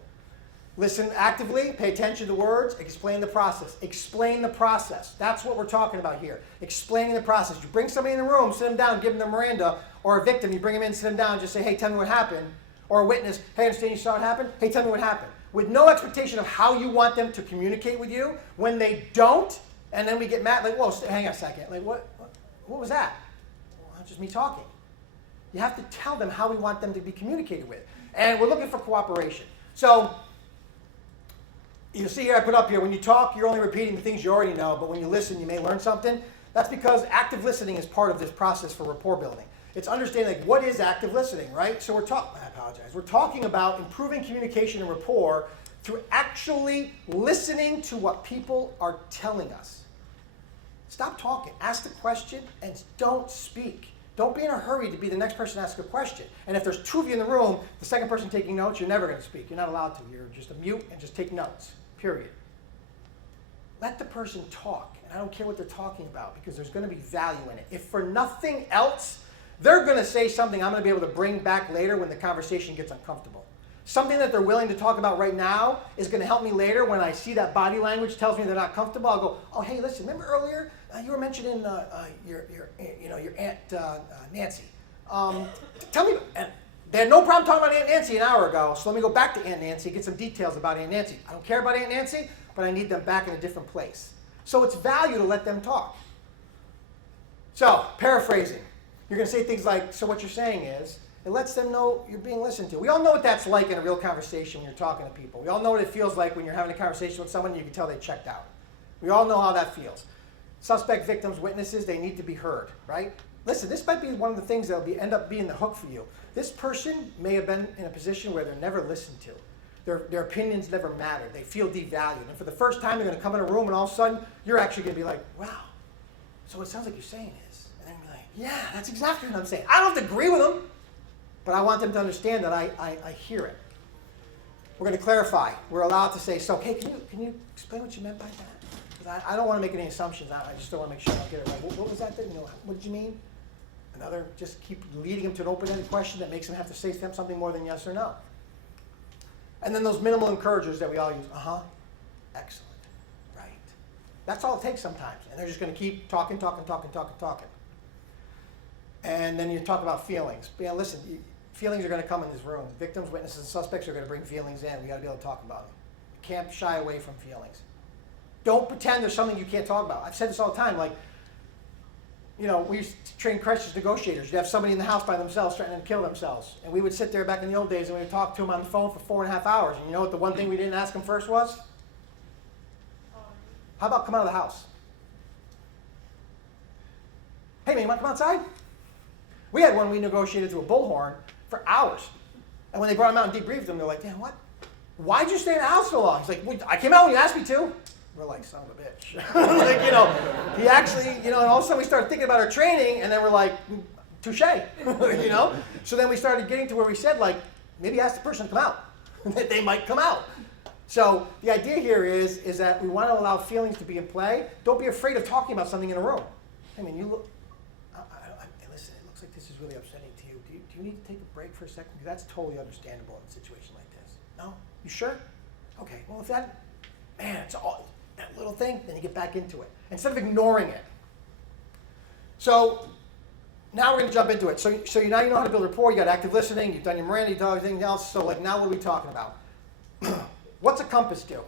Listen actively, pay attention to the words, explain the process. Explain the process. That's what we're talking about here. Explaining the process. You bring somebody in the room, sit them down, give them the Miranda, or a victim, you bring them in, sit them down, just say, hey, tell me what happened. Or a witness, hey, I understand you saw it happen. Hey, tell me what happened. With no expectation of how you want them to communicate with you. When they don't, and then we get mad, like, whoa, hang on a second. Like, what was that? Well, that's just me talking. You have to tell them how we want them to be communicated with. And we're looking for cooperation. So, you see here, I put up here, when you talk, you're only repeating the things you already know, but when you listen, you may learn something. That's because active listening is part of this process for rapport building. It's understanding, like, what is active listening, right? So I apologize. We're talking about improving communication and rapport through actually listening to what people are telling us. Stop talking. Ask the question and don't speak. Don't be in a hurry to be the next person to ask a question. And if there's two of you in the room, the second person taking notes, you're never going to speak. You're not allowed to. You're just a mute and just take notes, period. Let the person talk. And I don't care what they're talking about because there's going to be value in it. If for nothing else, they're going to say something I'm going to be able to bring back later when the conversation gets uncomfortable. Something that they're willing to talk about right now is going to help me later when I see that body language tells me they're not comfortable. I'll go, oh, hey, listen, remember earlier you were mentioning your Aunt Nancy. Tell me, and they had no problem talking about Aunt Nancy an hour ago, so let me go back to Aunt Nancy, get some details about Aunt Nancy. I don't care about Aunt Nancy, but I need them back in a different place. So it's value to let them talk. So, paraphrasing. You're going to say things like, so what you're saying is, it lets them know you're being listened to. We all know what that's like in a real conversation when you're talking to people. We all know what it feels like when you're having a conversation with someone and you can tell they checked out. We all know how that feels. Suspect, victims, witnesses, they need to be heard, right? Listen, this might be one of the things that will end up being the hook for you. This person may have been in a position where they're never listened to. Their opinions never mattered. They feel devalued. And for the first time, they're going to come in a room and all of a sudden, you're actually going to be like, wow, so what it sounds like you're saying is. And they're going to be like, yeah, that's exactly what I'm saying. I don't have to agree with them, but I want them to understand that I hear it. We're going to clarify. We're allowed to say, so, hey, can you explain what you meant by that? Because I don't want to make any assumptions. I just don't want to make sure I don't get it right. What was that? What did you mean? Another, just keep leading them to an open-ended question that makes them have to say something more than yes or no. And then those minimal encouragers that we all use. Excellent. Right. That's all it takes sometimes. And they're just going to keep talking. And then you talk about feelings. But yeah, listen, feelings are going to come in this room. Victims, witnesses, and suspects are going to bring feelings in. We got to be able to talk about them. You can't shy away from feelings. Don't pretend there's something you can't talk about. I've said this all the time. Like, you know, we used to train crisis negotiators. You'd have somebody in the house by themselves threatening to kill themselves. And we would sit there back in the old days and we would talk to them on the phone for 4.5 hours. And you know what the one thing we didn't ask them first was? How about come out of the house? Hey man, you want to come outside? We had one we negotiated through a bullhorn for hours. And when they brought him out and debriefed him, they're like, damn, what? Why'd you stay in the house so long? He's like, well, I came out when you asked me to. We're like, son of a bitch. Like, you know, he actually, you know, and all of a sudden we started thinking about our training, and then we're like, touche, you know? So then we started getting to where we said, like, maybe ask the person to come out. They might come out. So the idea here is that we want to allow feelings to be in play. Don't be afraid of talking about something in a room. I mean, you look, listen, it looks like this is really upsetting to you. Do you need to take a break for a second? Because that's totally understandable in a situation like this. No? You sure? Okay, well, if that, man, it's all, that little thing, then you get back into it. Instead of ignoring it. So now we're going to jump into it. So now you know how to build rapport. You got active listening. You've done your Miranda. You've done everything else. So like now what are we talking about? What's a compass do?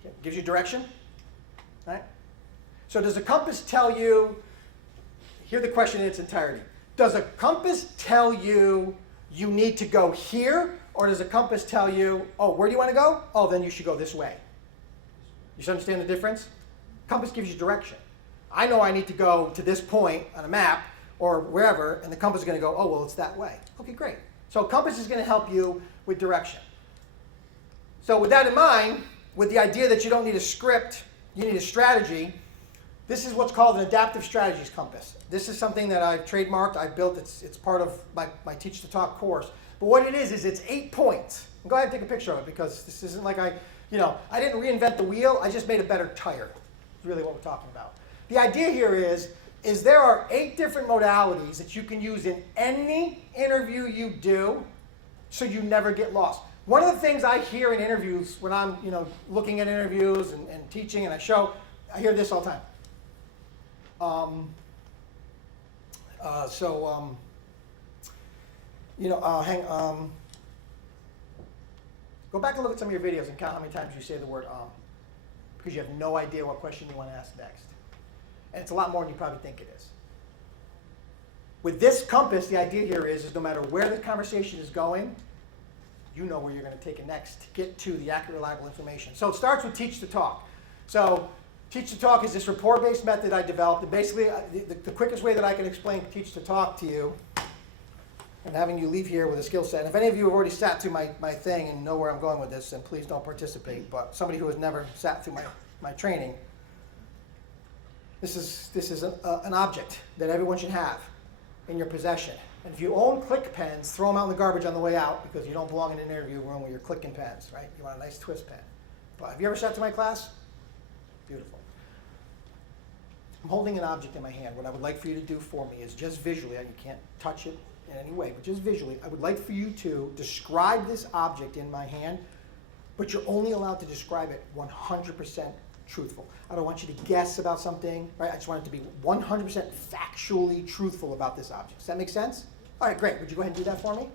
Okay, gives you direction. Right? So does a compass tell you, hear the question in its entirety. Does a compass tell you you need to go here? Or does a compass tell you, oh, where do you want to go? Oh, then you should go this way. You understand the difference? Compass gives you direction. I know I need to go to this point on a map or wherever, and the compass is going to go, oh, well, it's that way. Okay, great. So compass is going to help you with direction. So with that in mind, with the idea that you don't need a script, you need a strategy, this is what's called an adaptive strategies compass. This is something that I've trademarked, I've built, it's part of my Teach to Talk course. But what it is it's 8 points. And go ahead and take a picture of it because this isn't like I didn't reinvent the wheel, I just made a better tire. That's really what we're talking about. The idea here is there are 8 different modalities that you can use in any interview you do so you never get lost. One of the things I hear in interviews when I'm looking at interviews and teaching and I hear this all the time. Go back and look at some of your videos and count how many times you say the word because you have no idea what question you want to ask next. And it's a lot more than you probably think it is. With this compass, the idea here is no matter where the conversation is going, you know where you're going to take it next to get to the accurate, reliable information. So it starts with Teach to Talk. So Teach to Talk is this rapport-based method I developed. And basically, the quickest way that I can explain Teach to Talk to you, and having you leave here with a skill set. And if any of you have already sat through my thing and know where I'm going with this, then please don't participate. But somebody who has never sat through my training, this is an object that everyone should have in your possession. And if you own click pens, throw them out in the garbage on the way out because you don't belong in an interview room where you're clicking pens, right? You want a nice twist pen. But have you ever sat through my class? Beautiful. I'm holding an object in my hand. What I would like for you to do for me is just visually, you can't touch it in any way, but just visually, I would like for you to describe this object in my hand, but you're only allowed to describe it 100% truthful. I don't want you to guess about something, right? I just want it to be 100% factually truthful about this object. Does that make sense? All right, great. Would you go ahead and do that for me?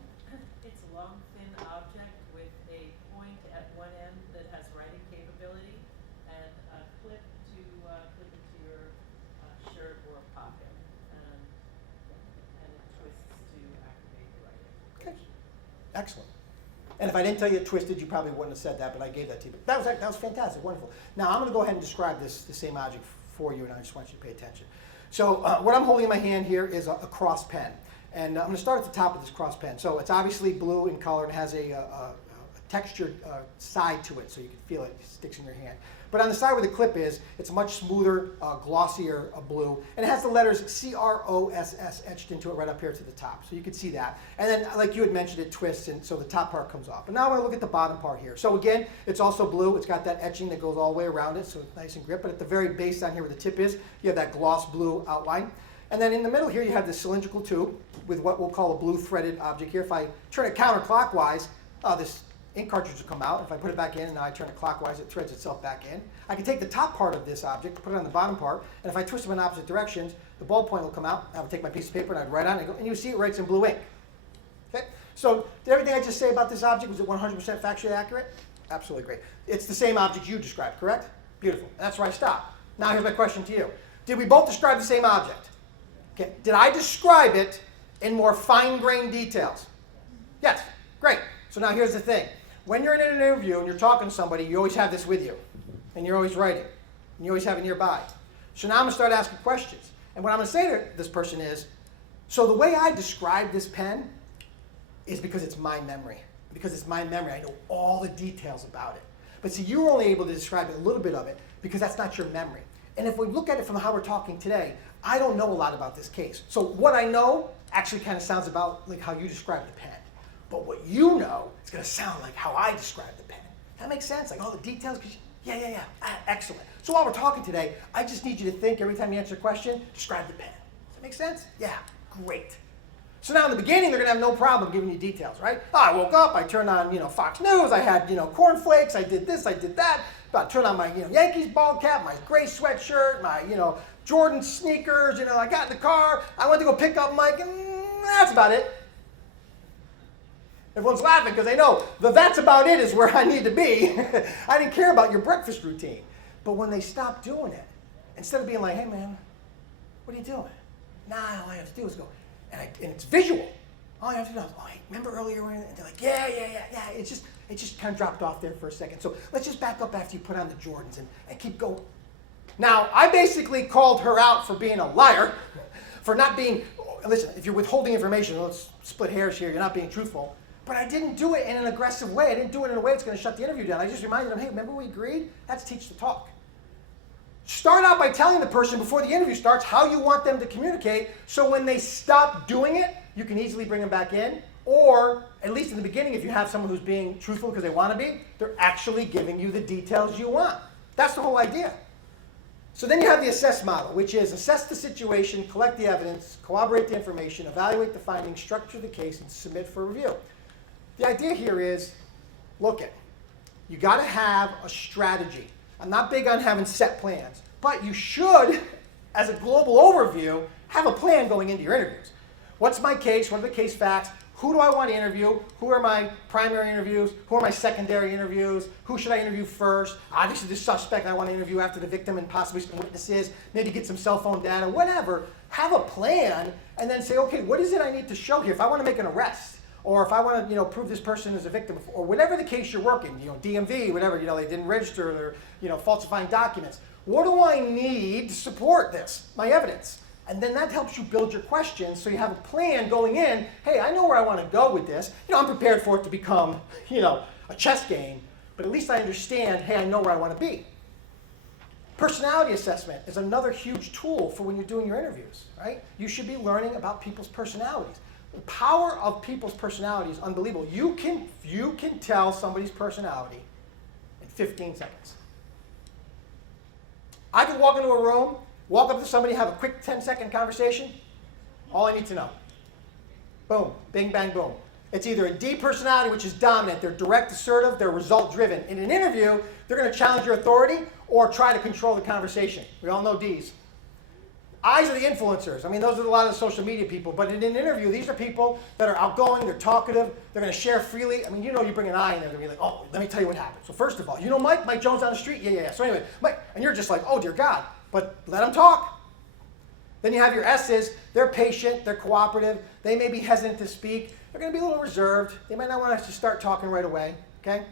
It's a long, thin object with a point at one end that has writing capability and a clip to clip into your shirt or pocket. And it twists to activate the writing. Okay. Excellent. And if I didn't tell you it twisted, you probably wouldn't have said that, but I gave that to you. That was fantastic, wonderful. Now I'm going to go ahead and describe the same object for you, and I just want you to pay attention. So what I'm holding in my hand here is a cross pen. And I'm going to start at the top of this cross pen. So it's obviously blue in color and has a textured side to it, so you can feel it sticks in your hand. But on the side where the clip is, it's a much smoother, glossier blue, and it has the letters C-R-O-S-S etched into it right up here to the top, so you can see that. And then, like you had mentioned, it twists, and so the top part comes off. But now I want to look at the bottom part here. So again, it's also blue. It's got that etching that goes all the way around it, so it's nice and grip. But at the very base down here where the tip is, you have that gloss blue outline. And then in the middle here, you have this cylindrical tube with what we'll call a blue threaded object here. If I turn it counterclockwise, this ink cartridge will come out. If I put it back in and now I turn it clockwise, it threads itself back in. I can take the top part of this object, put it on the bottom part, and if I twist them in opposite directions, the ballpoint will come out. I would take my piece of paper and I'd write on it, and you see it writes in blue ink. Okay? So did everything I just say about this object, was it 100% factually accurate? Absolutely great. It's the same object you described, correct? Beautiful. That's where I stop. Now here's my question to you. Did we both describe the same object? Okay. Did I describe it in more fine-grained details? Yes. Great. So now here's the thing. When you're in an interview and you're talking to somebody, you always have this with you. And you're always writing. And you always have it nearby. So now I'm going to start asking questions. And what I'm going to say to this person is, so the way I describe this pen is because it's my memory. Because it's my memory, I know all the details about it. But see, you're only able to describe a little bit of it because that's not your memory. And if we look at it from how we're talking today, I don't know a lot about this case. So what I know actually kind of sounds about like how you describe the pen. But what you know is going to sound like how I describe the pen. That makes sense? Like all the details? Yeah. Excellent. So while we're talking today, I just need you to think every time you answer a question, describe the pen. Does that make sense? Yeah, great. So now in the beginning, they're going to have no problem giving you details, right? Oh, I woke up, I turned on, Fox News, I had, cornflakes, I did this, I did that. I turned on my, Yankees ball cap, my gray sweatshirt, my, Jordan sneakers, I got in the car, I went to go pick up Mike, and that's about it. Everyone's laughing because they know the that's about it is where I need to be. I didn't care about your breakfast routine. But when they stop doing it, instead of being like, hey man, what are you doing? Nah, all I have to do is go. And it's visual. All you have to do is, oh, hey, remember earlier when they're like, yeah. It just kind of dropped off there for a second. So let's just back up after you put on the Jordans and keep going. Now, I basically called her out for being a liar, for not being, listen, if you're withholding information, let's split hairs here, you're not being truthful. But I didn't do it in an aggressive way. I didn't do it in a way that's going to shut the interview down. I just reminded them, hey, remember we agreed? That's teach the talk. Start out by telling the person before the interview starts how you want them to communicate, so when they stop doing it, you can easily bring them back in, or at least in the beginning, if you have someone who's being truthful because they want to be, they're actually giving you the details you want. That's the whole idea. So then you have the assess model, which is assess the situation, collect the evidence, corroborate the information, evaluate the findings, structure the case, and submit for review. The idea here is, look it, you got to have a strategy. I'm not big on having set plans, but you should, as a global overview, have a plan going into your interviews. What's my case? What are the case facts? Who do I want to interview? Who are my primary interviews? Who are my secondary interviews? Who should I interview first? Obviously the suspect I want to interview after the victim and possibly some witnesses, maybe get some cell phone data, whatever. Have a plan and then say, okay, what is it I need to show here? If I want to make an arrest, or if I want to, prove this person is a victim, or whatever the case you're working, DMV, whatever, they didn't register, they're, falsifying documents. What do I need to support this, my evidence? And then that helps you build your questions, so you have a plan going in. Hey, I know where I want to go with this. I'm prepared for it to become, a chess game, but at least I understand, hey, I know where I want to be. Personality assessment is another huge tool for when you're doing your interviews, right? You should be learning about people's personalities. The power of people's personality is unbelievable. You can tell somebody's personality in 15 seconds. I could walk into a room, walk up to somebody, have a quick 10-second conversation. All I need to know. Boom, bing, bang, boom. It's either a D personality, which is dominant. They're direct, assertive, they're result-driven. In an interview, they're going to challenge your authority or try to control the conversation. We all know Ds. I's are the influencers. Those are a lot of the social media people. But in an interview, these are people that are outgoing, they're talkative, they're going to share freely. You bring an I in there, they're going to be like, oh, let me tell you what happened. So first of all, Mike Jones down the street? Yeah. So anyway, Mike, and you're just like, oh, dear God. But let them talk. Then you have your S's. They're patient, they're cooperative, they may be hesitant to speak. They're going to be a little reserved. They might not want us to start talking right away, okay?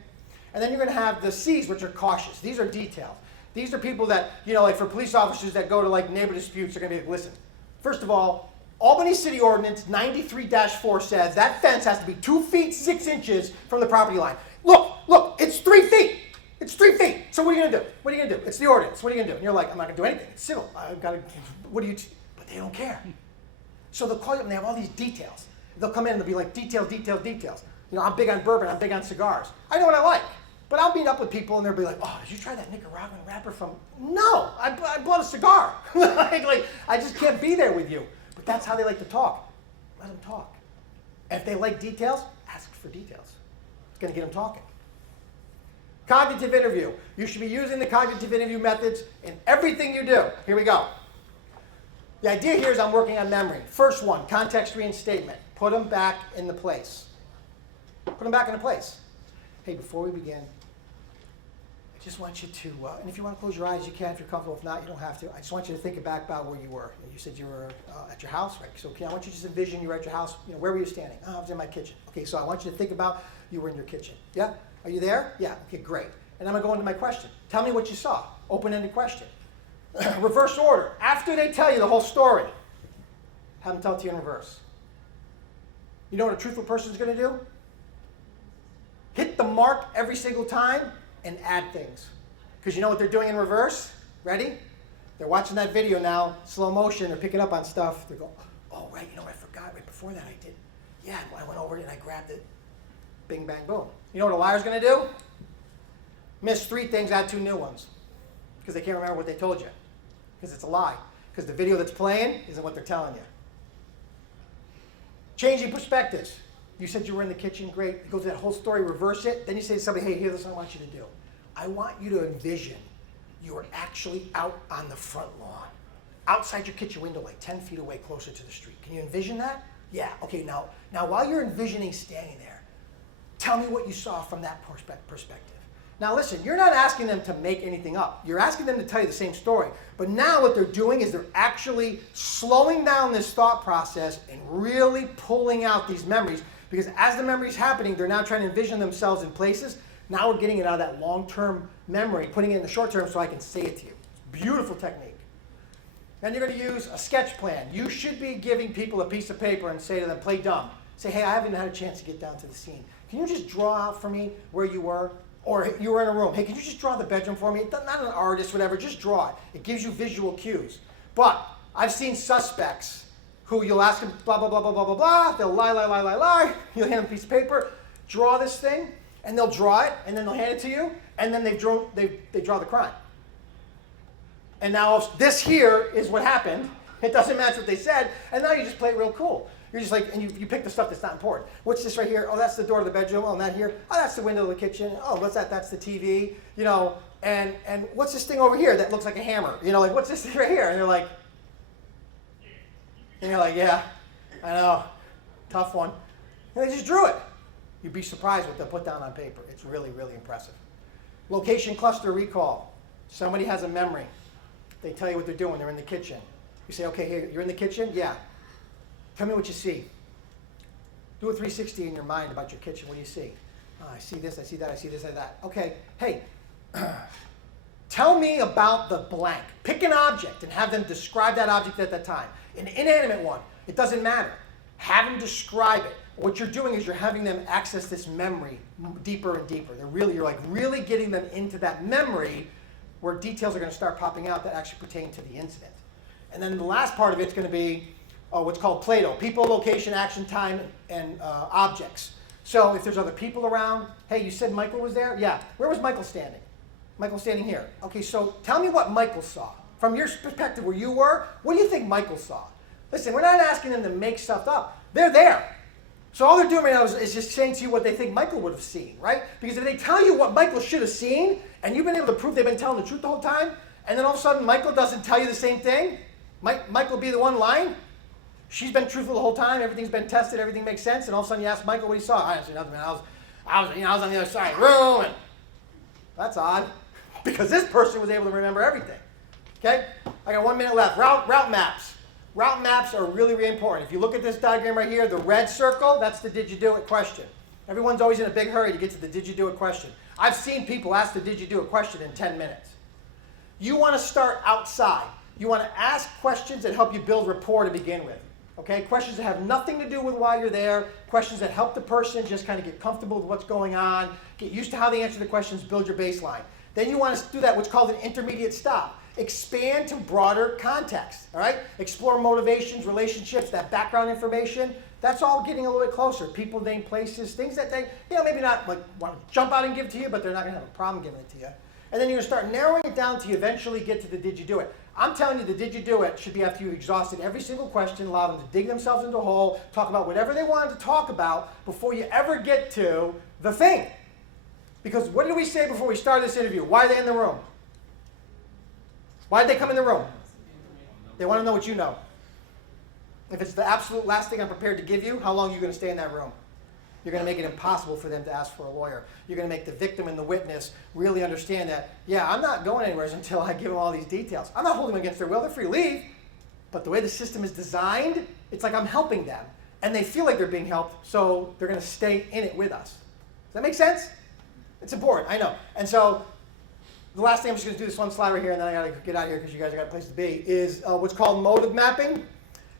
And then you're going to have the C's, which are cautious. These are detailed. These are people that, like for police officers that go to neighbor disputes, they're going to be like, listen, first of all, Albany City Ordinance 93-4 says that fence has to be 2 feet 6 inches from the property line. Look, it's 3 feet. It's 3 feet. So what are you going to do? What are you going to do? It's the ordinance. What are you going to do? And you're like, I'm not going to do anything. It's civil. I've got to, what do you, but they don't care. So they'll call you up and they have all these details. They'll come in and they'll be like, details. I'm big on bourbon. I'm big on cigars. I know what I like. But I'll meet up with people and they'll be like, oh, did you try that Nicaraguan rapper from? No, I want a cigar. like, I just can't be there with you. But that's how they like to talk. Let them talk. And if they like details, ask for details. It's going to get them talking. Cognitive interview. You should be using the cognitive interview methods in everything you do. Here we go. The idea here is I'm working on memory. First one, context reinstatement. Put them back into place. Put them back into place. Hey, before we begin, I just want you to, and if you want to close your eyes, you can. If you're comfortable. If not, you don't have to. I just want you to think back about where you were. You said you were at your house, right? So I want you to just envision you were at your house. Where were you standing? Oh, I was in my kitchen. Okay, so I want you to think about you were in your kitchen. Yeah? Are you there? Yeah. Okay, great. And I'm going to go into my question. Tell me what you saw. Open-ended question. Reverse order. After they tell you the whole story, have them tell it to you in reverse. You know what a truthful person is going to do? Hit the mark every single time and add things. Because you know what they're doing in reverse? Ready? They're watching that video now, slow motion, they're picking up on stuff. They're going, oh, right, I forgot. Right before that I did. Yeah, I went over and I grabbed it. Bing, bang, boom. You know what a liar's going to do? Miss 3 things, add 2 new ones. Because they can't remember what they told you. Because it's a lie. Because the video that's playing isn't what they're telling you. Changing perspectives. You said you were in the kitchen, great. Go through that whole story, reverse it. Then you say to somebody, hey, here's what I want you to do. I want you to envision you are actually out on the front lawn, outside your kitchen window, like 10 feet away, closer to the street. Can you envision that? Yeah, okay, now while you're envisioning standing there, tell me what you saw from that perspective. Now listen, you're not asking them to make anything up. You're asking them to tell you the same story. But now what they're doing is they're actually slowing down this thought process and really pulling out these memories. Because as the memory is happening, they're now trying to envision themselves in places. Now we're getting it out of that long-term memory, putting it in the short term so I can say it to you. Beautiful technique. Then you're going to use a sketch plan. You should be giving people a piece of paper and say to them, play dumb. Say, hey, I haven't had a chance to get down to the scene. Can you just draw out for me where you were? Or you were in a room. Hey, can you just draw the bedroom for me? Not an artist, whatever. Just draw it. It gives you visual cues. But I've seen suspects who you'll ask them, blah, blah, blah, blah, blah, blah, blah. They'll lie. You'll hand them a piece of paper, draw this thing, and they'll draw it, and then they'll hand it to you, and then they draw the crime. And now this here is what happened. It doesn't match what they said, and now you just play it real cool. You're just like, and you pick the stuff that's not important. What's this right here? Oh, that's the door to the bedroom. Oh, and that here. Oh, that's the window of the kitchen. Oh, what's that? That's the TV. And what's this thing over here that looks like a hammer? Like, what's this thing right here? And you're like, yeah, I know, tough one. And they just drew it. You'd be surprised what they'll put down on paper. It's really, really impressive. Location cluster recall. Somebody has a memory. They tell you what they're doing. They're in the kitchen. You say, okay, here, you're in the kitchen? Yeah. Tell me what you see. Do a 360 in your mind about your kitchen. What do you see? Oh, I see this, I see that, I see this, I see that. Okay, hey, tell me about the blank. Pick an object and have them describe that object at that time. An inanimate one, it doesn't matter. Have them describe it. What you're doing is you're having them access this memory deeper and deeper. You're really getting them into that memory where details are going to start popping out that actually pertain to the incident. And then the last part of it's going to be what's called Plato, people, location, action, time, and objects. So if there's other people around, hey, you said Michael was there? Yeah. Where was Michael standing? Michael's standing here. Okay, so tell me what Michael saw. From your perspective where you were, what do you think Michael saw? Listen, we're not asking them to make stuff up. They're there. So all they're doing right now is just saying to you what they think Michael would have seen, right? Because if they tell you what Michael should have seen, and you've been able to prove they've been telling the truth the whole time, and then all of a sudden Michael doesn't tell you the same thing, Michael be the one lying? She's been truthful the whole time, everything's been tested, everything makes sense, and all of a sudden you ask Michael what he saw. I didn't see nothing, man. I was on the other side of the room, and that's odd, because this person was able to remember everything. Okay? I got 1 minute left. Route maps. Route maps are really, really important. If you look at this diagram right here, the red circle, that's the did you do it question. Everyone's always in a big hurry to get to the did you do it question. I've seen people ask the did you do it question in 10 minutes. You want to start outside. You want to ask questions that help you build rapport to begin with. Okay? Questions that have nothing to do with why you're there. Questions that help the person just kind of get comfortable with what's going on, get used to how they answer the questions, build your baseline. Then you want to do that, what's called an intermediate stop. Expand to broader context, all right? Explore motivations, relationships, that background information. That's all getting a little bit closer. People, name, places, things that they, maybe not like want to jump out and give to you, but they're not going to have a problem giving it to you. And then you're going to start narrowing it down till you eventually get to the did you do it. I'm telling you, the did you do it should be after you've exhausted every single question, allow them to dig themselves into a hole, talk about whatever they wanted to talk about before you ever get to the thing. Because what did we say before we started this interview? Why are they in the room? Why did they come in the room? They want to know what you know. If it's the absolute last thing I'm prepared to give you, how long are you going to stay in that room? You're going to make it impossible for them to ask for a lawyer. You're going to make the victim and the witness really understand that, yeah, I'm not going anywhere until I give them all these details. I'm not holding them against their will. They're free to leave. But the way the system is designed, it's like I'm helping them. And they feel like they're being helped, so they're going to stay in it with us. Does that make sense? It's important, I know. And so the last thing, I'm just going to do this one slide right here, and then I got to get out of here because you guys got a place to be, is what's called motive mapping.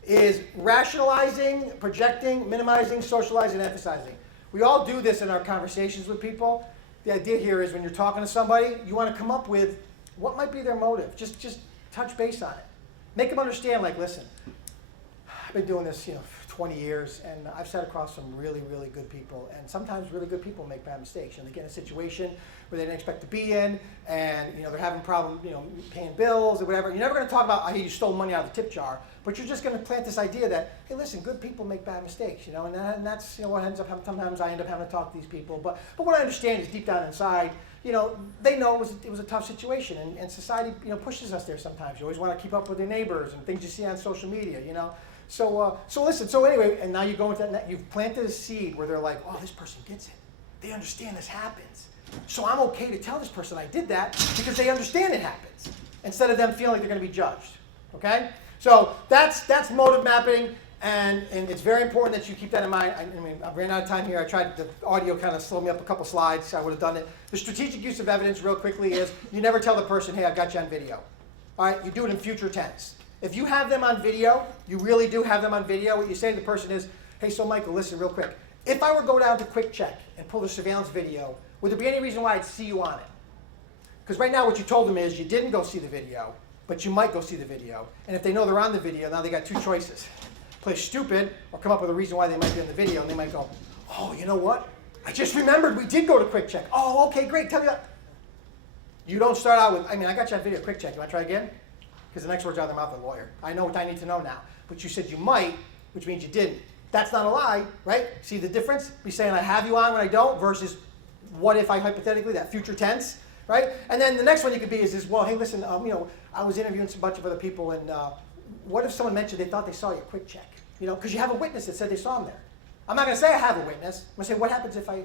Is rationalizing, projecting, minimizing, socializing, and emphasizing. We all do this in our conversations with people. The idea here is when you're talking to somebody, you want to come up with what might be their motive. Just touch base on it. Make them understand, like, listen, I've been doing this, for 20 years, and I've sat across some really, really good people, and sometimes really good people make bad mistakes. They get in a situation where they didn't expect to be in, and they're having problems, paying bills or whatever. You're never going to talk about how you stole money out of the tip jar, but you're just going to plant this idea that, hey, listen, good people make bad mistakes, and that's what ends up happening. Sometimes I end up having to talk to these people, but what I understand is deep down inside, they know it was a tough situation, and society, pushes us there sometimes. You always want to keep up with your neighbors and things you see on social media, So listen, so anyway, and now you go into that, you've planted a seed where they're like, oh, this person gets it. They understand this happens. So I'm okay to tell this person I did that because they understand it happens, instead of them feeling like they're going to be judged, okay? So that's motive mapping, and it's very important that you keep that in mind. I ran out of time here. I tried, the audio kind of slowed me up a couple slides. I would have done it. The strategic use of evidence, real quickly, is you never tell the person, hey, I got you on video. All right, you do it in future tense. If you have them on video, you really do have them on video, what you say to the person is, hey, so Michael, listen real quick. If I were to go down to Quick Check and pull the surveillance video, would there be any reason why I'd see you on it? Because right now what you told them is you didn't go see the video, but you might go see the video. And if they know they're on the video, now they got two choices. Play stupid or come up with a reason why they might be on the video, and they might go, oh, you know what? I just remembered we did go to Quick Check. Oh, okay, great, tell me that. You don't start out with, I got you on video, Quick Check. You want to try again? Because the next word's out of the mouth of the lawyer. I know what I need to know now. But you said you might, which means you didn't. That's not a lie, right? See the difference? Me saying I have you on when I don't versus what if I hypothetically, that future tense, right? And then the next one you could be is well, hey, listen, I was interviewing a bunch of other people, and what if someone mentioned they thought they saw you at Quick Check? Because you have a witness that said they saw him there. I'm not going to say I have a witness. I'm going to say what happens if I,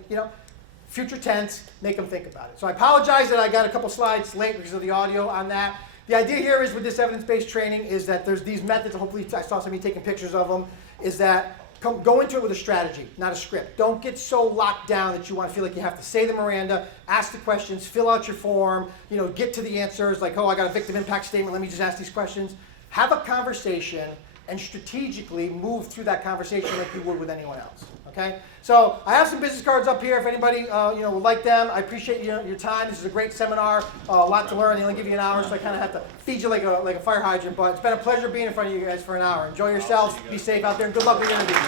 future tense, make them think about it. So I apologize that I got a couple slides late because of the audio on that. The idea here is with this evidence-based training is that there's these methods, hopefully I saw some of you taking pictures of them, is that go into it with a strategy, not a script. Don't get so locked down that you want to feel like you have to say the Miranda, ask the questions, fill out your form, get to the answers, like, oh, I got a victim impact statement, let me just ask these questions. Have a conversation and strategically move through that conversation like you would with anyone else, okay? So I have some business cards up here if anybody would like them. I appreciate your time. This is a great seminar, a lot to learn. They only give you an hour, so I kind of have to feed you like a fire hydrant, but it's been a pleasure being in front of you guys for an hour. Enjoy yourselves, be safe out there, and good luck with your interviews.